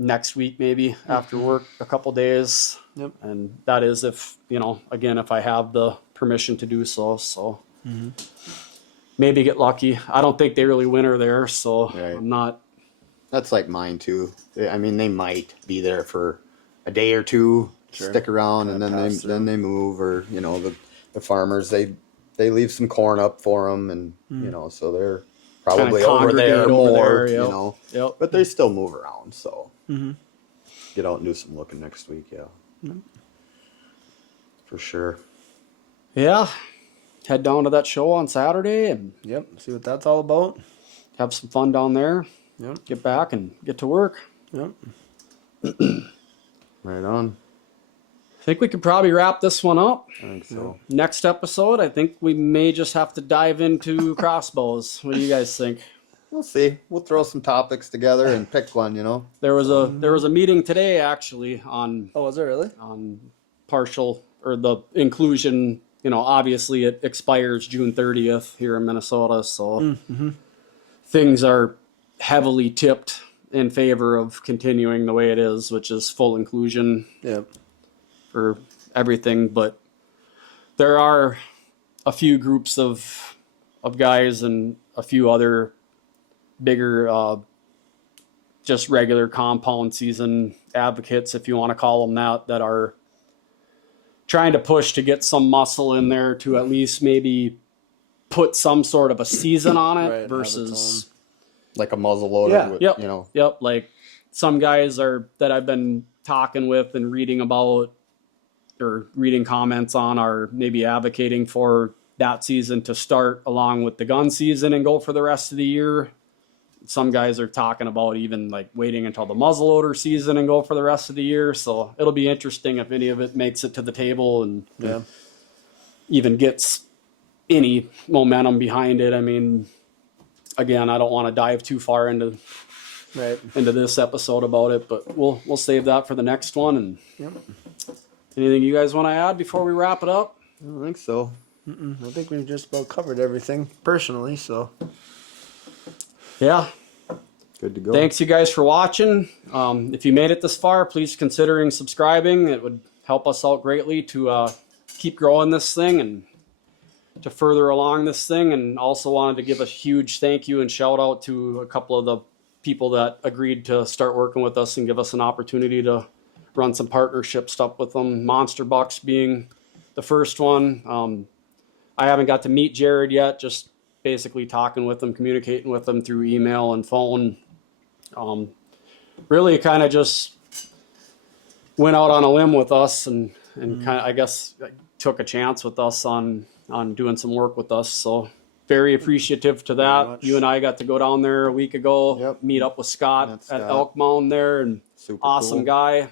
next week, maybe after work, a couple days. Yep. And that is if, again, if I have the permission to do so. So maybe get lucky. I don't think they really winter there. So Right. I'm not. That's like mine too. I mean, they might be there for a day or two, stick around, and then they move. Or the farmers they leave some corn up for them, and so they're probably over there congregate more. over there, Yep. But they still move around. So get out and do some looking next week. Yeah, for sure. Yeah. Head down to that show on Saturday and Yep. See what that's all about. have some fun down there. Yep. Get back and get to work. Yep. Right on. I think we could probably wrap this one up. I think so. Next episode, I think we may just have to dive into crossbows. What do you guys think? We'll see. We'll throw some topics together and pick one. There was a meeting today actually on Oh, was it really? partial or the inclusion. Obviously it expires June 30th here in Minnesota, so things are heavily tipped in favor of continuing the way it is, which is full inclusion Yep. for everything. But there are a few groups of guys and a few other bigger just regular compound season advocates, if you want to call them that are trying to push to get some muscle in there to at least maybe put some sort of a season on it Right, versus Like a muzzle loader. Yeah. With, Yep. You know. Yep. Like some guys that I've been talking with and reading about or reading comments on are maybe advocating for that season to start along with the gun season and go for the rest of the year. Some guys are talking about even like waiting until the muzzleloader season and go for the rest of the year. So it'll be interesting if any of it makes it to the table and Yeah. even gets any momentum behind it. I mean, again, I don't want to dive too far into Right. this episode about it, but we'll save that for the next one. And Yep. anything you guys want to add before we wrap it up? I don't think so. I think we've just about covered everything personally, so. Yeah. Good to go. Thanks you guys for watching. If you made it this far, please considering subscribing. It would help us out greatly to keep growing this thing and to further along this thing. And also wanted to give a huge thank you and shout out to a couple of the people that agreed to start working with us and give us an opportunity to run some partnership stuff with them. Monster Bucks being the first one. I haven't got to meet Jared yet, just basically talking with them, communicating with them through email and phone. Really kind of just went out on a limb with us and and kind of, I guess, took a chance with us on doing some work with us. So very appreciative to that. You and I got to go down there a week ago, Yep. meet up with Scott That's at Scott. Elk Mound there, and Super awesome cool. guy.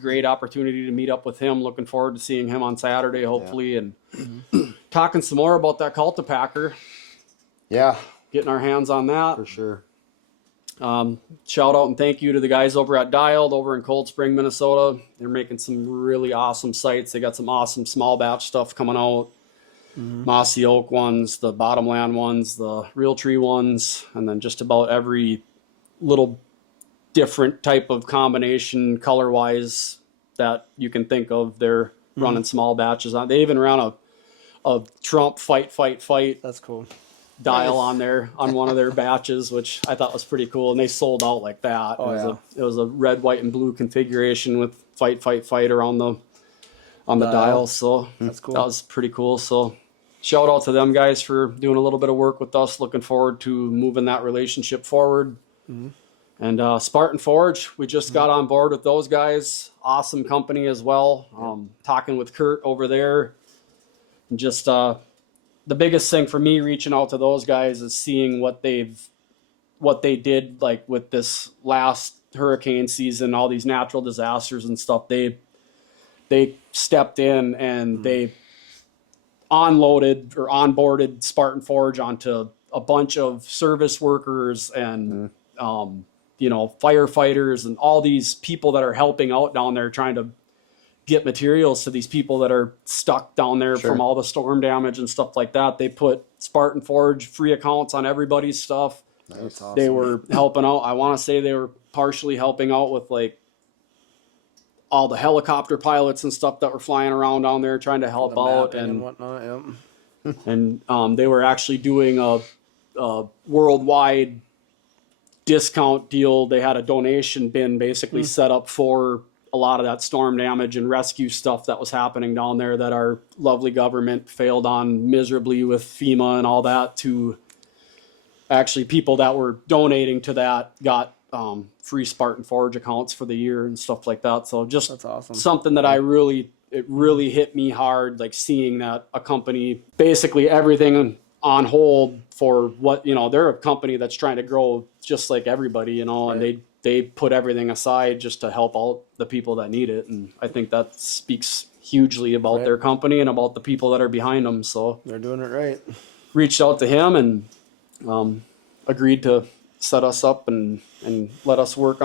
Great opportunity to meet up with him. Looking forward to seeing him on Saturday, hopefully, and talking some more about that cultipacker. Yeah, Getting our hands on that. for sure. Shout out and thank you to the guys over at Dialed over in Cold Spring, Minnesota. They're making some really awesome sites. They got some awesome small batch stuff coming out. Mossy Oak ones, the Bottomland ones, the Real Tree ones, and then just about every little different type of combination color-wise that you can think of. They're running small batches on. They even ran a Trump fight That's cool. dial on there on one of their batches, which I thought was pretty cool, and they sold out like that. It was a red, white, and blue configuration with fight around the dial. So That's cool. That was pretty cool. So shout out to them guys for doing a little bit of work with us. Looking forward to moving that relationship forward. And Spartan Forge, we just got on board with those guys. Awesome company as well. Talking with Kurt over there, and just the biggest thing for me reaching out to those guys is seeing what they did, like with this last hurricane season, all these natural disasters and stuff. They stepped in and they unloaded or onboarded Spartan Forge onto a bunch of service workers and firefighters and all these people that are helping out down there trying to get materials to these people that are stuck down there from all the storm damage and stuff like that. They put Spartan Forge free accounts on everybody's stuff. That's awesome. They were helping out. I want to say they were partially helping out with like all the helicopter pilots and stuff that were flying around down there trying to help out and whatnot. Yep. and they were actually doing a worldwide discount deal. They had a donation bin basically set up for a lot of that storm damage and rescue stuff that was happening down there that our lovely government failed on miserably with FEMA and all that. To actually people that were donating to that got free Spartan Forge accounts for the year and stuff like that. So just That's awesome. something that it really hit me hard, like seeing that a company basically everything on hold for what, they're a company that's trying to grow just like everybody, and they put everything aside just to help out the people that need it. And I think that speaks hugely about their company and about the people that are behind them. So They're doing it right. reached out to him and agreed to set us up and let us work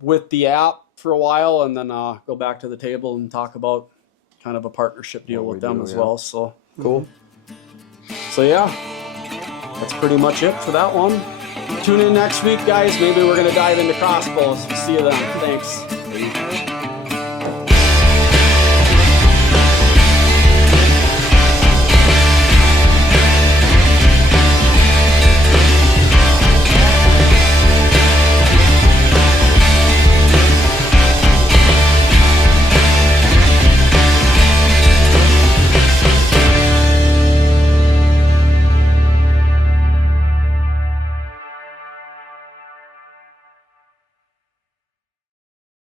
with the app for a while, and then go back to the table and talk about kind of a partnership deal with them as well. So Cool. So yeah, that's pretty much it for that one. Tune in next week, guys. Maybe we're going to dive into crossbows. See you then. Thanks.